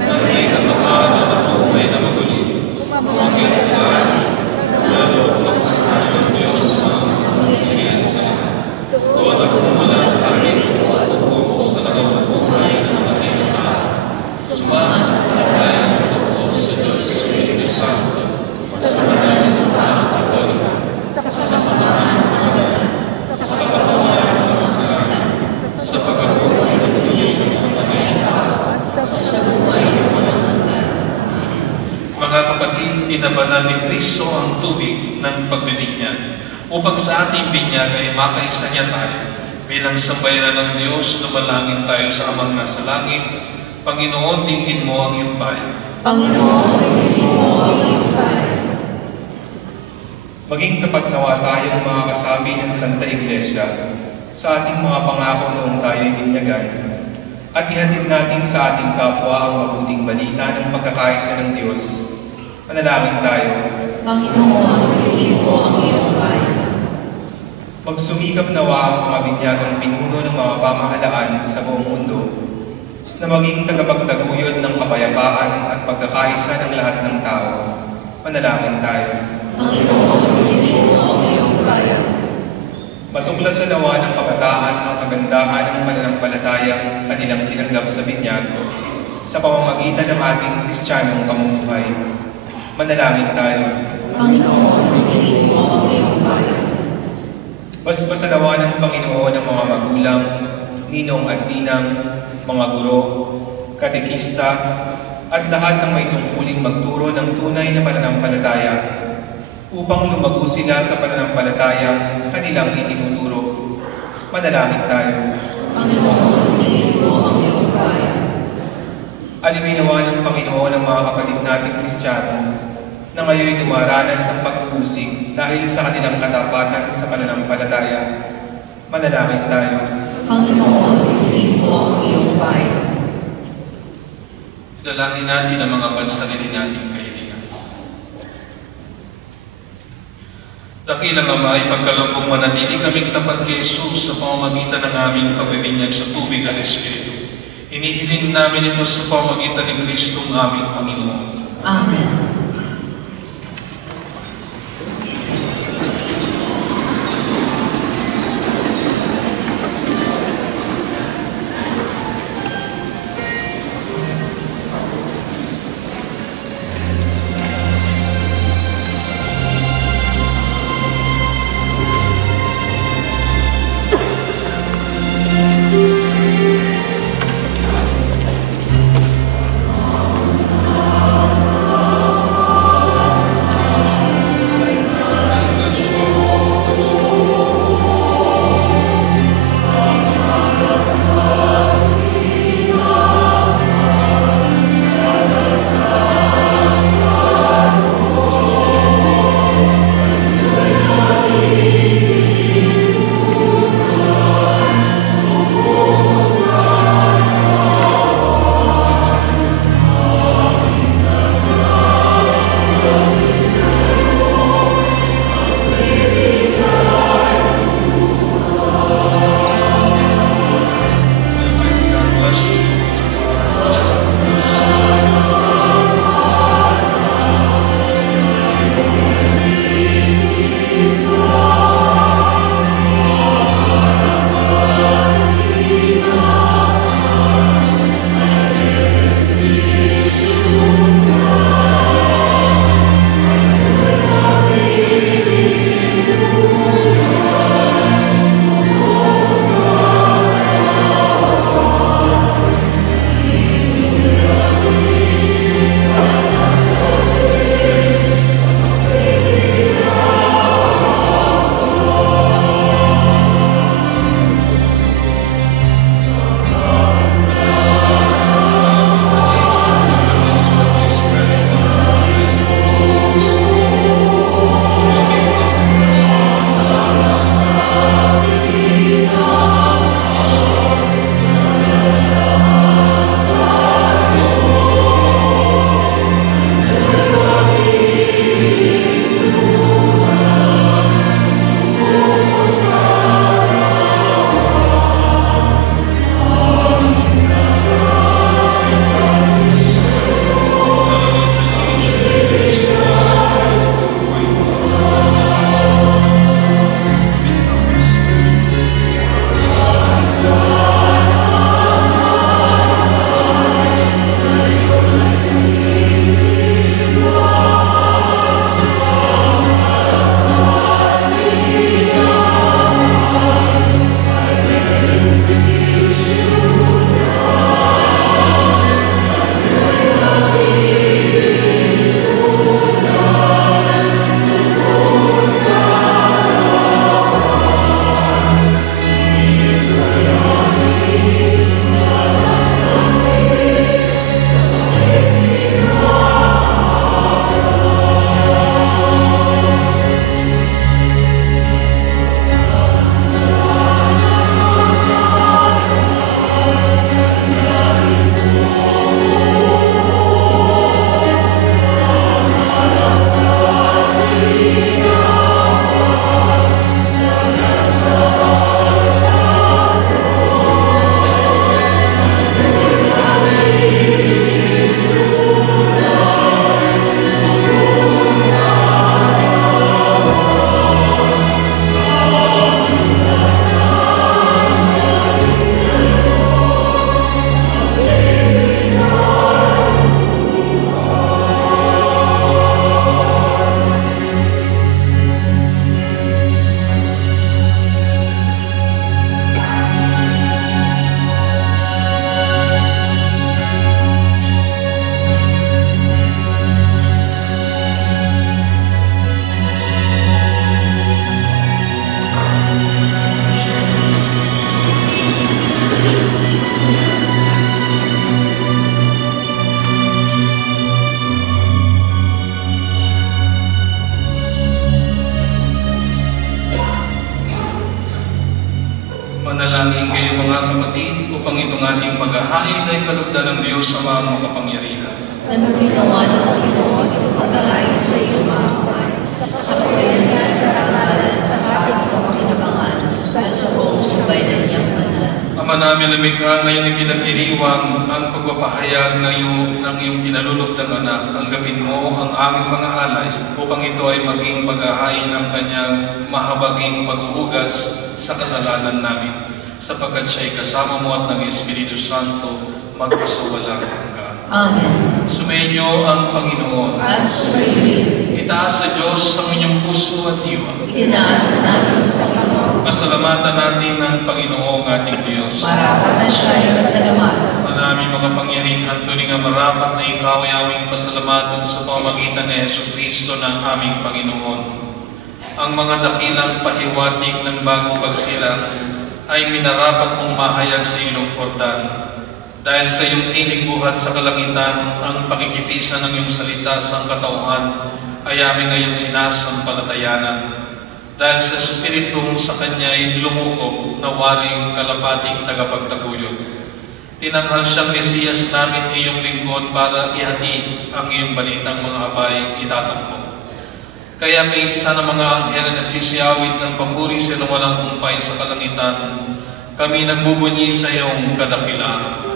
Na may kamahalan na buhay na maguli. Umangit sa lalo ng kasalanan ng Diyos ang pangilihan sa doon at kumula ang aming upo sa nakabubuhay na namatay na tao. Sumasampalataya ako sa Diyos Espiritu Santo, sa banal na simbahan Katolika, sa kasamahan ng mga banal, sa kapatawaran ng mga kasalanan, sa pagkabuhay ng tuloy ng mga pangyayahan, sa buhay ng mga hanggan. Mga kapatid, pinabanal ni Kristo ang tubig ng pagbibinyan upang sa ating binyag ay makaisa niya tayo. Bilang sambayanan ng Diyos, lumalangin tayo sa Amang nasa langit. Panginoon, tingin mo ang iyong bayan. Panginoon, tingin mo ang iyong bayan. Maging tapat nawa tayong mga kasabi ng Santa Iglesia sa ating mga pangako noong tayo'y binyagan, at ihatid natin sa ating kapwa ang mabuting balita ng pagkakaisa ng Diyos. Manalangin tayo. Panginoon, piliin mo ang iyong bayan. Magsumikap nawa ang mga binyagang pinuno ng mga pamahalaan sa buong mundo na maging tagapagtaguyod ng kapayapaan at pagkakaisa ng lahat ng tao. Manalangin tayo. Panginoon, piliin mo ang iyong bayan. Matuklasan nawa ng kabataan ang kagandahan ng pananampalatayang kanilang tinanggap sa binyag sa pamamagitan ng ating Kristiyanong pamumuhay. Manalangin tayo. Panginoon, piliin mo ang iyong bayan. Basbasan nawa ng Panginoon ang mga magulang, ninong at ninang, mga guro, katekista, at lahat ng may tungkuling magturo ng tunay na pananampalataya upang lumago sila sa pananampalataya kanilang itinuturo. Manalangin tayo. Panginoon, piliin mo ang iyong bayan. Aliwin nawa ng Panginoon ang mga kapatid nating Kristiyano na ngayon dumaranas ng pag-uusig dahil sa kanilang katapatan sa pananampalataya. Manalangin tayo. Panginoon, piliin mo ang iyong bayan. Dalangin natin ang mga pansarili nating kahilingan. Dakilang Ama, ipagkaloob manatili kaming tapat kay Jesus sa pamamagitan ng aming pagbibinyag sa tubig at Espiritu. Inihiling namin ito sa pamamagitan ni Kristong aming Panginoon. Amen. manalangin kayo mga kapatid upang itong ating paghahain ay kalugdan ng Diyos sa mga makapangyarihan. Nanawinawa ng Panginoon itong paghahain sa iyo, mga kamay, sa kabayanan, karangalan, sa ating kapakinabangan, at sa buong subay ng niyang banal. Ama namin lumikha, ngayon ipinagdiriwang ang pagpapahayag ng iyong kinalulugdang anak. Tanggapin mo ang aming mga alay upang ito ay maging paghahain ng kanyang mahabaging paghuhugas sa kasalanan namin, sapagkat siya'y kasama mo at ng Espiritu Santo magpasawalang hanggan. Amen. Sumainyo ang Panginoon. At sumayin, Itaas sa Diyos ang inyong puso at diwa. itinaas natin sa Panginoon. Pasalamatan natin ang Panginoong ating Diyos. Marapat na siya ay masalamatan. Manaming makapangyarihan, tuwing ang marapat na ikaw ay aming pasalamatan sa pamamagitan ni Jesucristo ng aming Panginoon. Ang mga dakilang pahiwatig ng bagong pagsilang ay minarapat mong mahayag sa ilong Jordan. Dahil sa iyong tinig buhat sa kalangitan, ang pakikipisan ng iyong salita sa katauhan ay aming ngayong sinasampalatayanan. Dahil sa Espiritong sa Kanya ay lumukog na waring kalapating tagapagtaguyod. Tinanghal siyang Mesiyas namin iyong lingkod para ihati ang iyong balitang mga abay itatampo. Kaya may isa ng mga anghel na nagsisiyawit ng papuri sa walang kumpay sa kalangitan, kami nagbubunyi sa iyong kadakilaan.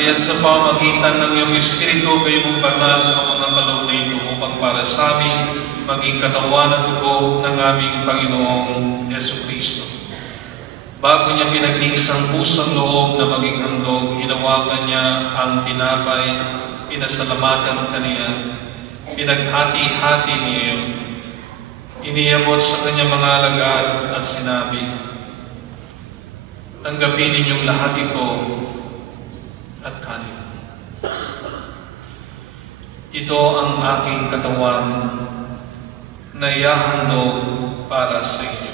Kaya't sa pamamagitan ng iyong Espiritu, kayo mong banal ang mga kaloob na ito upang para sa amin maging katawan at dugo ng aming Panginoong Jesucristo. Bago niya pinaglinis ang pusang loob na maging handog, hinawakan niya ang tinapay, pinasalamatan kaniya, pinaghati-hati niya yun. Iniabot sa kanyang mga alagad at sinabi, "Tanggapin ninyong lahat ito at kanin. Ito ang aking katawan na ihahandog para sa inyo."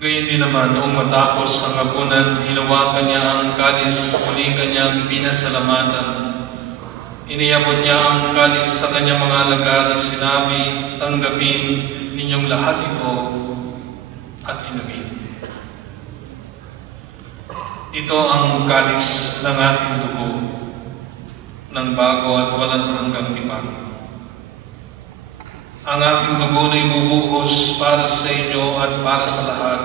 Gayun din naman, noong matapos ang hapunan, hinawakan niya ang kalis, muli kanyang pinasalamatan. Iniabot niya ang kalis sa kanyang mga alagad at sinabi, "Tanggapin ninyong lahat ito at inumin. Ito ang kalis ng aking dugo, ng bago at walang hanggang tipan. Ang aking dugo na ibubuhos para sa inyo at para sa lahat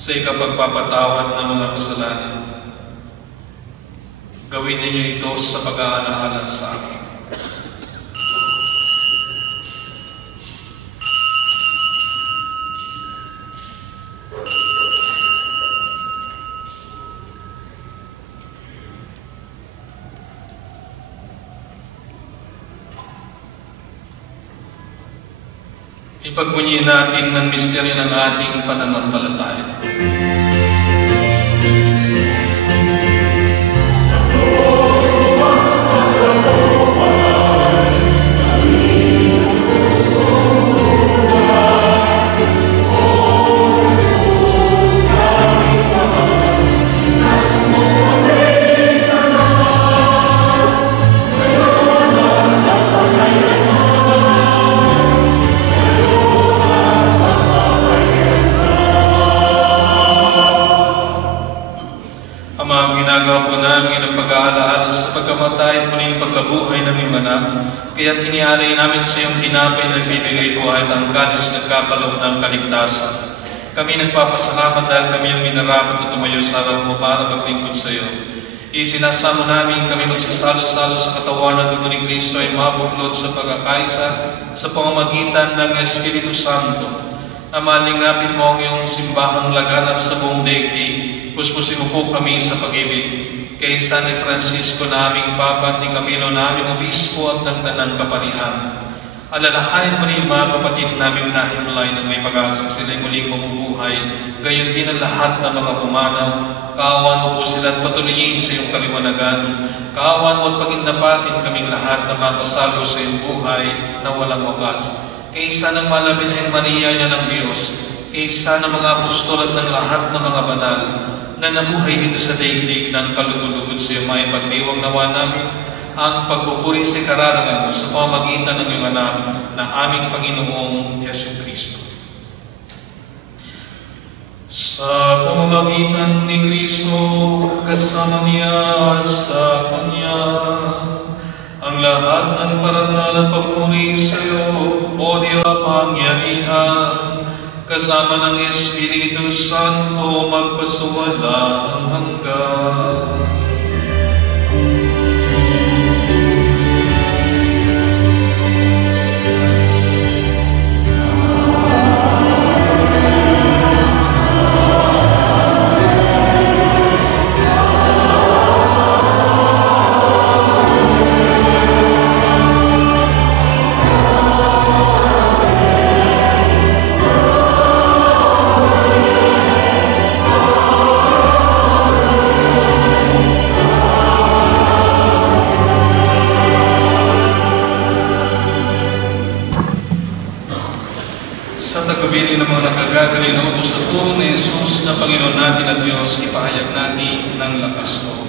sa ikapagpapatawad ng mga kasalanan. Gawin ninyo ito sa pag-aalaala sa akin." Ipagbunyi natin ng misteryo ng ating pananampalataya. pagkabuhay ng iyong anak. Kaya't inialay namin sa iyong tinapay na nagbibigay buhay at ang kalis nagkakalob ng kaligtasan. Kami nagpapasalamat dahil kami ang minarapat na tumayo sa harap mo para maglingkod sa iyo. Isinasamo namin kami magsasalo-salo sa katawan ng dugo ni Kristo ay mabuklod sa pagkakaisa sa pamamagitan ng Espiritu Santo. Namalingapin mo ang iyong simbahang laganap sa buong daigdig. Puspusin mo po kami sa pag-ibig. Kay San Francisco na aming Papa at ni Camilo na aming Obispo at ng Tanang Kaparian. Alalahanin mo rin mga kapatid namin na himlay ng may pag-asang sila'y muling mabubuhay. Gayon din ang lahat ng mga pumanaw. Kaawan mo po sila at patuloyin sa iyong kaliwanagan. Kaawan mo at pagindapatin kaming lahat na makasalo sa iyong buhay na walang wakas. Kaysa ng malabinheng Maria niya ng Diyos, kaysa ng mga apostol at ng lahat ng mga banal na namuhay dito sa daigdig ng kalugod-lugod sa iyo, may pagdiwang nawa namin ang pagpupuri sa kararangan mo sa pamamagitan ng iyong anak na aming Panginoong Yesu Kristo. Sa pamamagitan ni Kristo, kasama niya at sa Kanya, ang lahat ng parangal at papuri sa iyo, o Diyos pangyarihan, kasama ng Espiritu Santo, magpasuwalang hanggan. Gagaling na utos sa turo ni Jesus na Panginoon natin at Diyos, ipahayag natin ng lakas mo.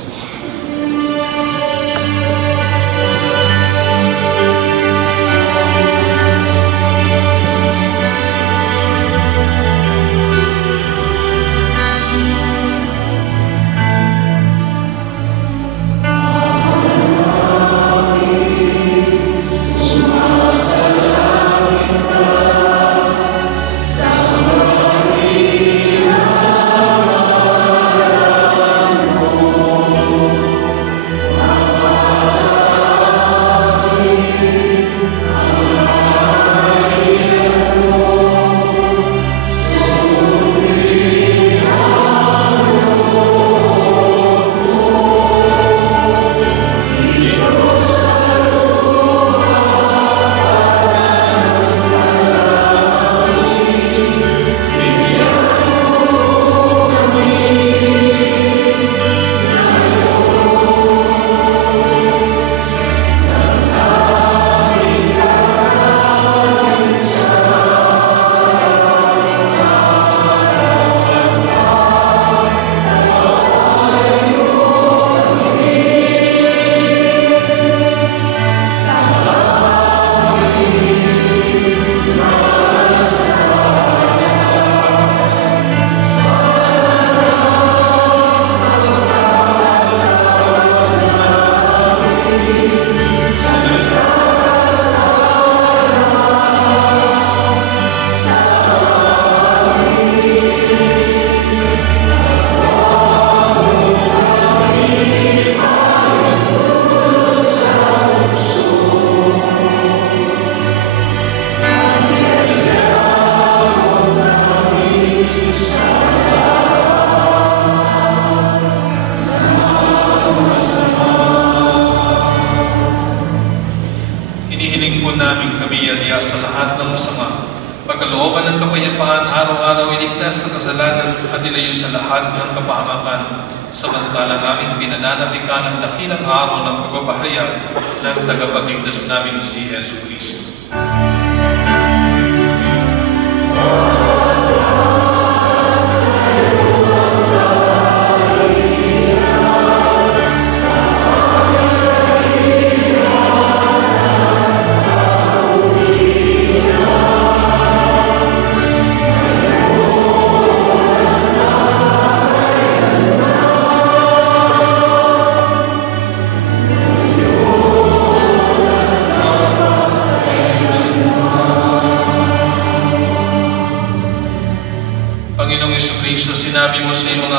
Pagkalooban ng kapayapaan, araw-araw iligtas sa kasalanan at ilayo sa lahat ng kapahamakan. Samantalang aming pinananapikan ang dakilang araw ng pagpapahayag ng tagapagligtas namin si Yesu Kristo. Oh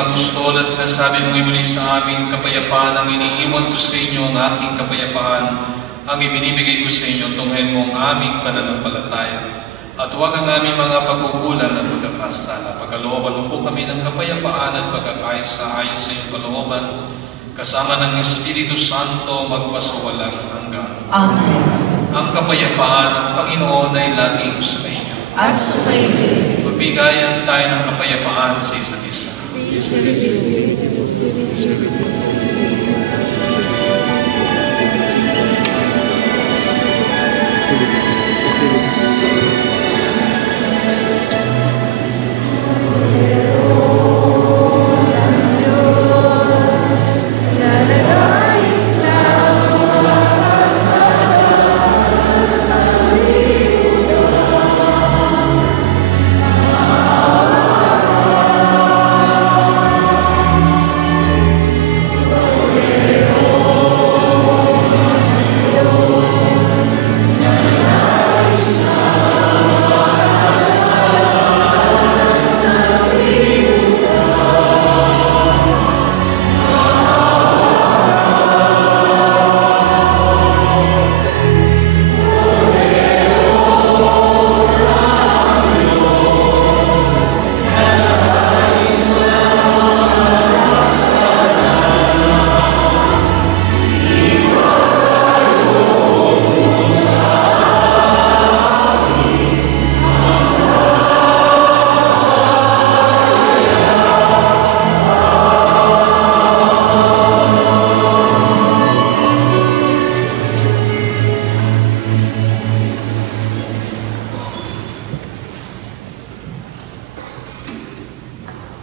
apostol at sinasabi mong muli sa amin, kapayapaan ang iniiwan ko sa inyo, ang aking kapayapaan ang ibinibigay ko sa inyo, tunghayin mo ang aming pananampalataya. At huwag ang aming mga pagkukulang at pagkakasala. Pagkalooban mo po kami ng kapayapaan at pagkakaisa ayon sa iyong kalooban, kasama ng Espiritu Santo magpasawalang hanggan. Amen. Ang kapayapaan ng Panginoon ay laging sa inyo. At sa iyo. Magbigayan tayo ng kapayapaan sa isa't isa.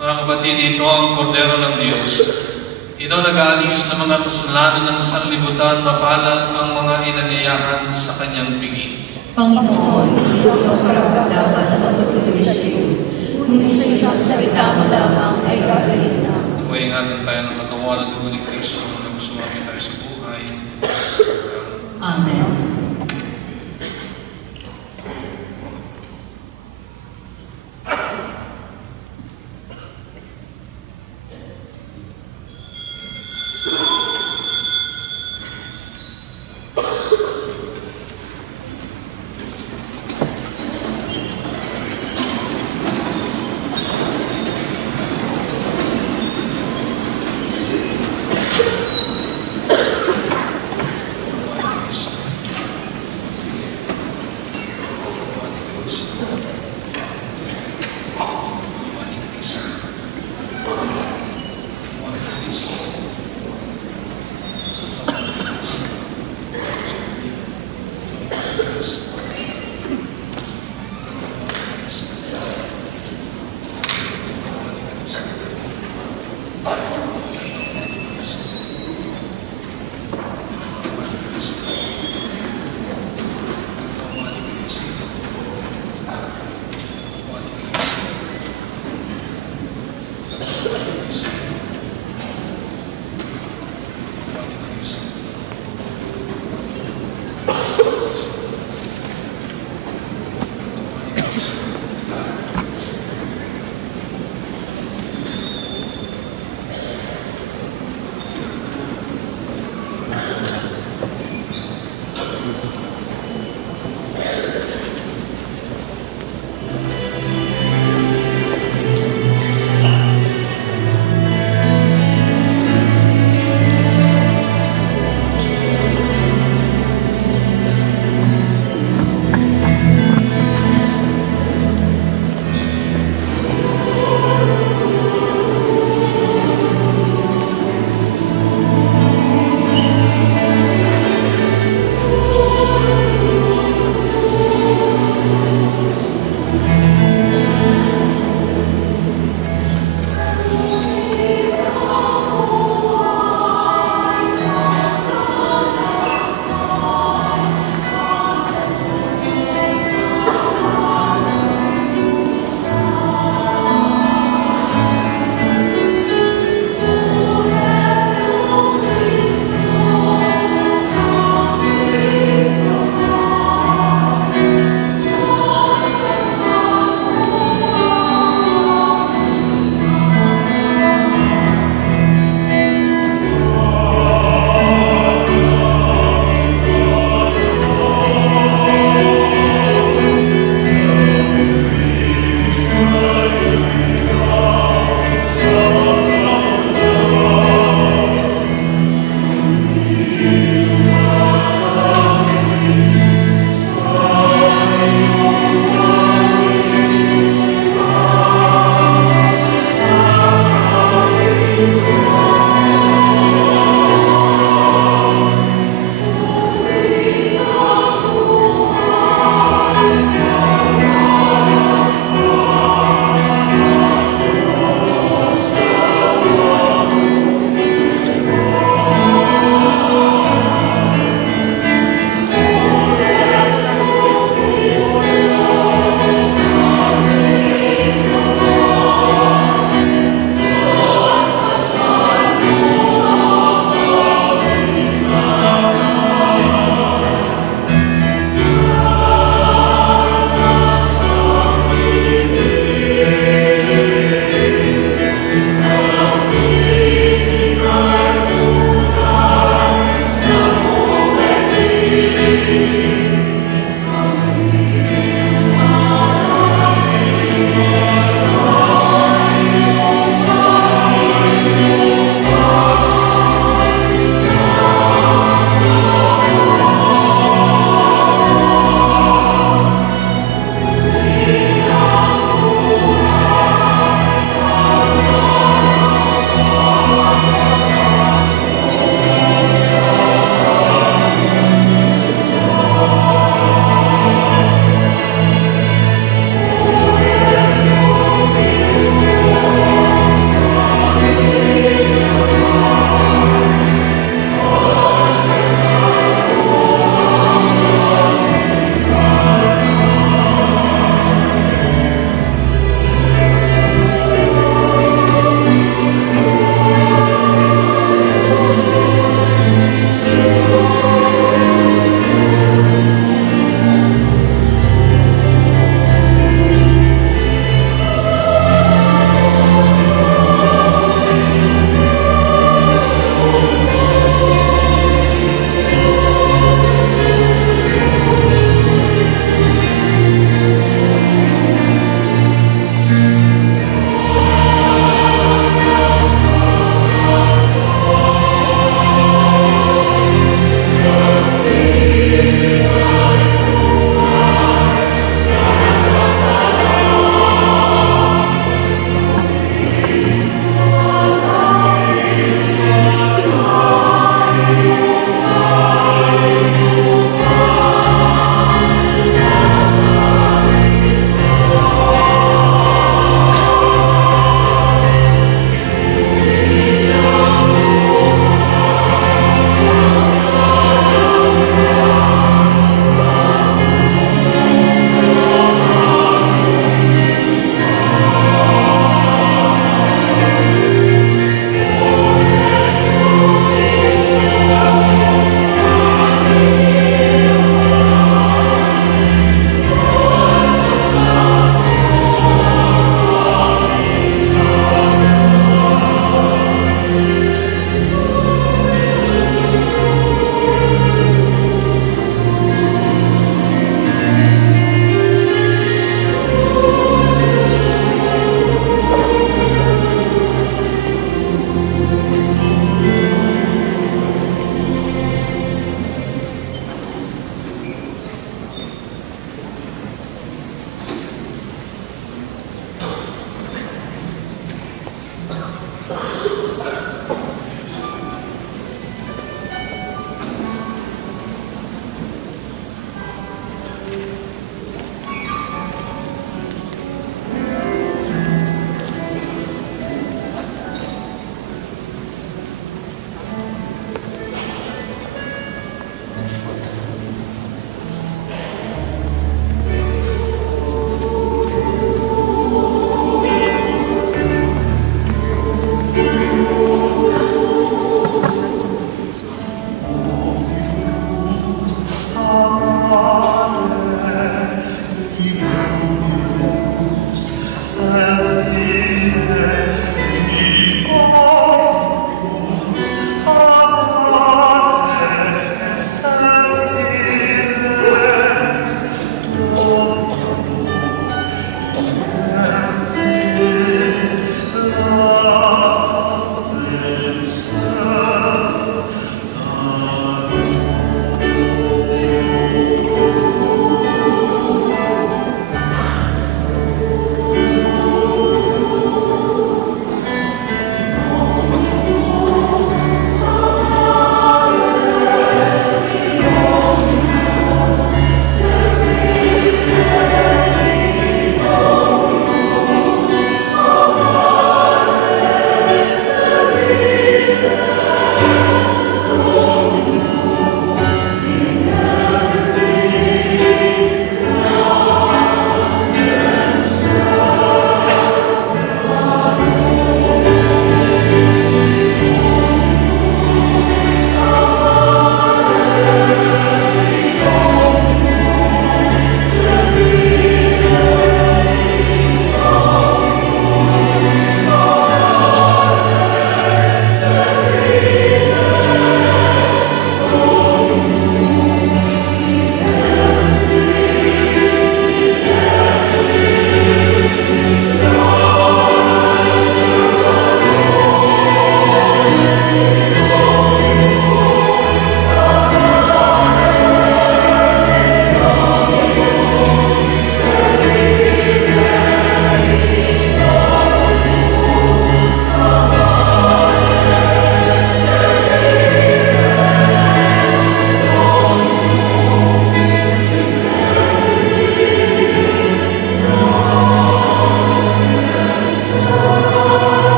Mga kapatid, ito ang kordero ng Diyos. Ito nag-aalis ng mga kasalanan ng sanlibutan, mapalad ang mga inaniyahan sa kanyang piging. Panginoon, hindi ko karapat-dapat na magpatuloy sa iyo. Ngunit sa isang salita mo lamang ay gagaling na. Nakuha ingatan tayo ng katawan at dugo ni Kristo na sumami tayo sa buhay. Amen.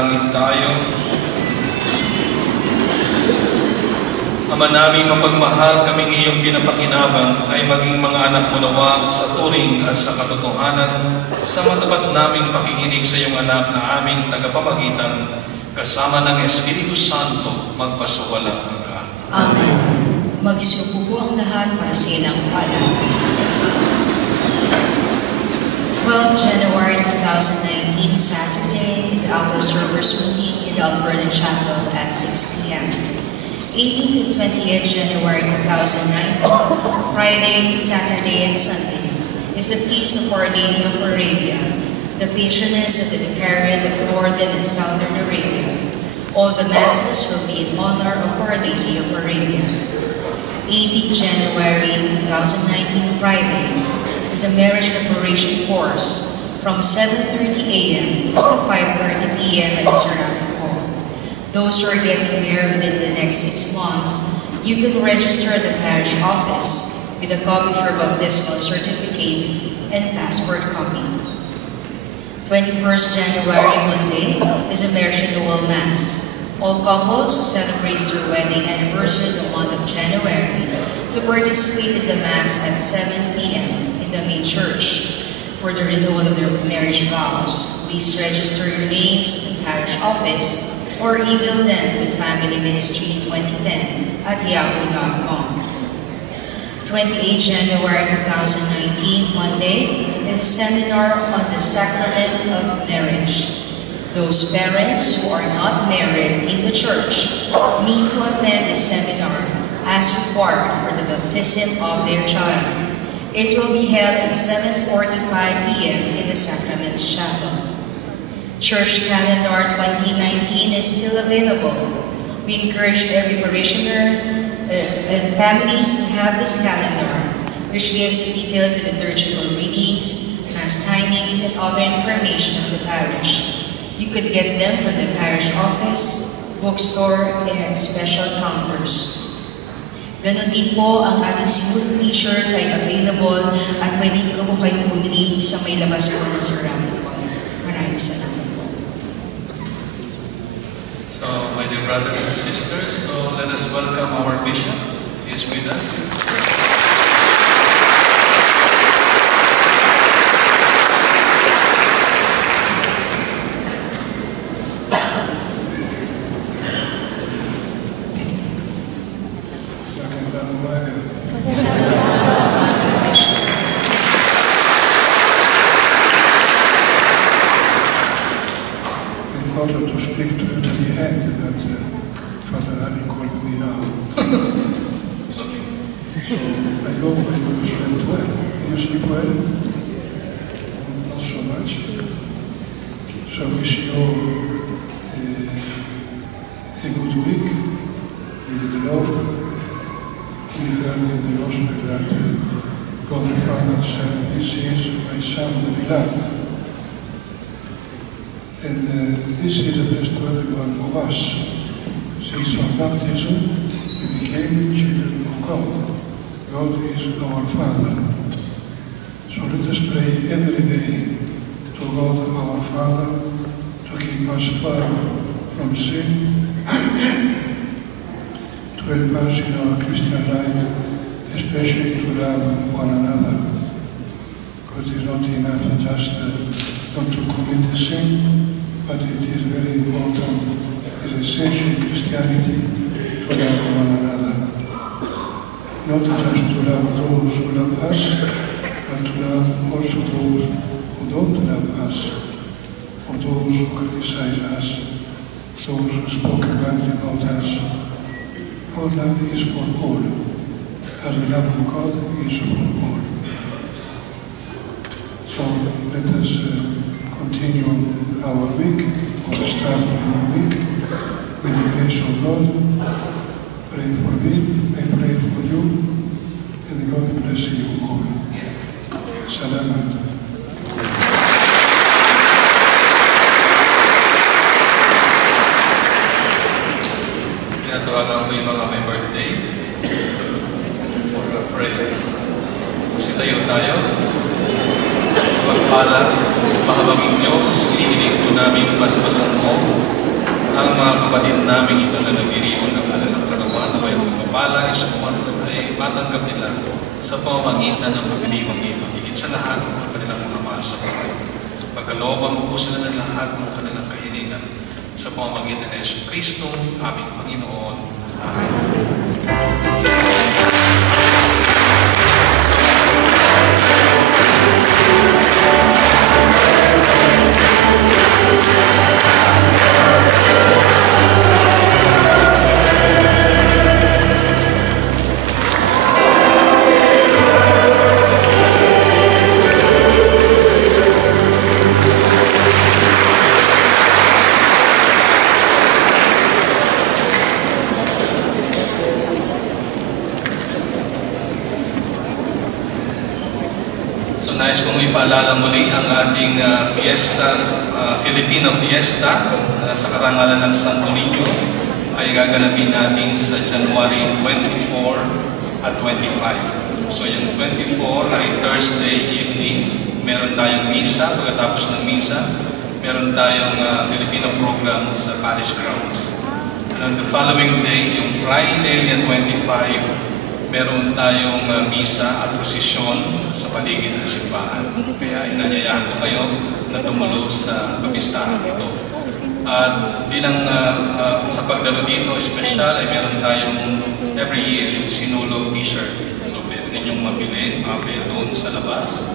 Manalangin tayo. Ama namin, mapagmahal, kaming iyong pinapakinabang ay maging mga anak mo nawa sa turing at sa katotohanan sa matapat naming pakikinig sa iyong anak na aming tagapamagitan kasama ng Espiritu Santo magpasuwalang hanggan. Amen. Magsuko po ang lahat para sa ilang pala. 12 January 2019, Saturday, is the Outdoor Servers meeting in the Alberta Chapel at 6 p.m. 18 to 28 January 2019, Friday, Saturday, and Sunday, is the Feast of Our Lady of Arabia, the patroness of the Vicariate of Northern and Southern Arabia. All the Masses will be in honor of Our Lady of Arabia. 18 January 2019, Friday, is a marriage preparation course from 7:30 a.m. to 5:30 p.m. at the Seraphic Hall. Those who are getting married within the next 6 months, you can register at the parish office with a copy of your baptismal certificate and passport copy. 21st January, Monday, is a marriage renewal mass. All couples who celebrate their wedding anniversary in the month of January to participate in the mass at 7 p.m. in the main church for the renewal of their marriage vows. Please register your names at the parish office or email them to familyministry2010@yahoo.com. 28 January 2019, Monday, is a seminar on the sacrament of marriage. Those parents who are not married in the church need to attend the seminar as required for the baptism of their child. It will be held at 7:45 p.m. in the Sacraments Chapel. Church Calendar 2019 is still available. We encourage every parishioner and families to have this calendar, which gives the details of liturgical readings, mass timings, and other information of the parish. You could get them from the parish office, bookstore, and special counters. Ganon din po ang ating siguro t-shirts ay available at pwede ko po kayong bumili sa may labas po ng Seraphic Hall. Maraming salamat. So, my dear brothers and sisters, so let us welcome our Bishop. He is with us. This is addressed to every one of us. Since our baptism, we became children of God. God is our Father. So let us pray every day to God our Father to keep us far from sin, to help us in our Christian life, especially to love one another. Because it is not enough just not to commit the sin, but it is very important, it is essential in Christianity to love one another. Not just to love those who love us, but to love also those who don't love us, or those who criticize us, those who spoke badly about us. Our love is for all, as the love of God is for all. So let us continue our week, or start a new week, with the grace of God. Pray for me, I pray for you, and God bless you all. Salamat. Tinatawagan ko yung mga may birthday for a friend. Kasi tayo, pagpala, Mahabaging Diyos, hinihiling po namin basbasan mo ang mga kapatid namin ito na nagdiriwang ng kanilang katawan na may pagpapala ay matanggap nila sa pamamagitan ng pagdiriwang ito. Higit sa lahat ang kanilang mga mahal sa buhay. Pagkalooban mo po sila ng lahat ng kanilang kahilingan sa pamamagitan ng Yesu Kristo, aming Panginoon. Amen. Nais kong ipaalala muli ang ating fiesta, Filipino Fiesta sa karangalan ng Santo Niño ay gaganapin natin sa January 24 at 25. So yung 24 ay Thursday evening, meron tayong misa. Pagkatapos ng misa, meron tayong Filipino program sa Parish Grounds. And on the following day, yung Friday and 25, meron tayong misa at prosesyon sa paligid ng simbahan. Kaya inanyayahan ko kayo na tumulo sa kapistahan ito. At bilang sa pagdalo dito, espesyal ay meron tayong every year yung Sinulog t-shirt. So pwede ninyong mabili doon sa labas,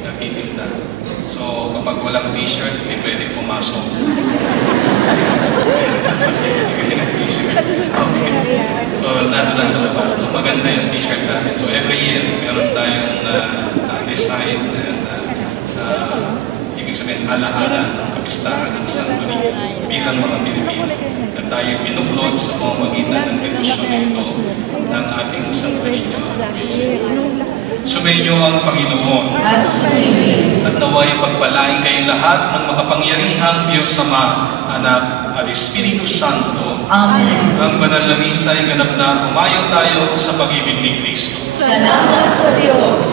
nagtitinda. So kapag walang t-shirt, hindi pwede pumasok. Okay. So, nandun lang sa labas. So, maganda yung t-shirt natin. So, every year, meron tayong design and ibig sabihin, alahala ng kapistahan ng Santo Niño bilang mga Pilipino na tayo binuklod sa pamamagitan ng devotion nito ng ating Santo Niño. Sumayin niyo ang Panginoon At sumayin. at naway pagpalain kayong lahat ng makapangyarihang Diyos Ama, Anak at Espiritu Santo. Amen. Ang banal na misa ay ganap na umayaw tayo sa pag-ibig ni Kristo. Salamat sa Diyos.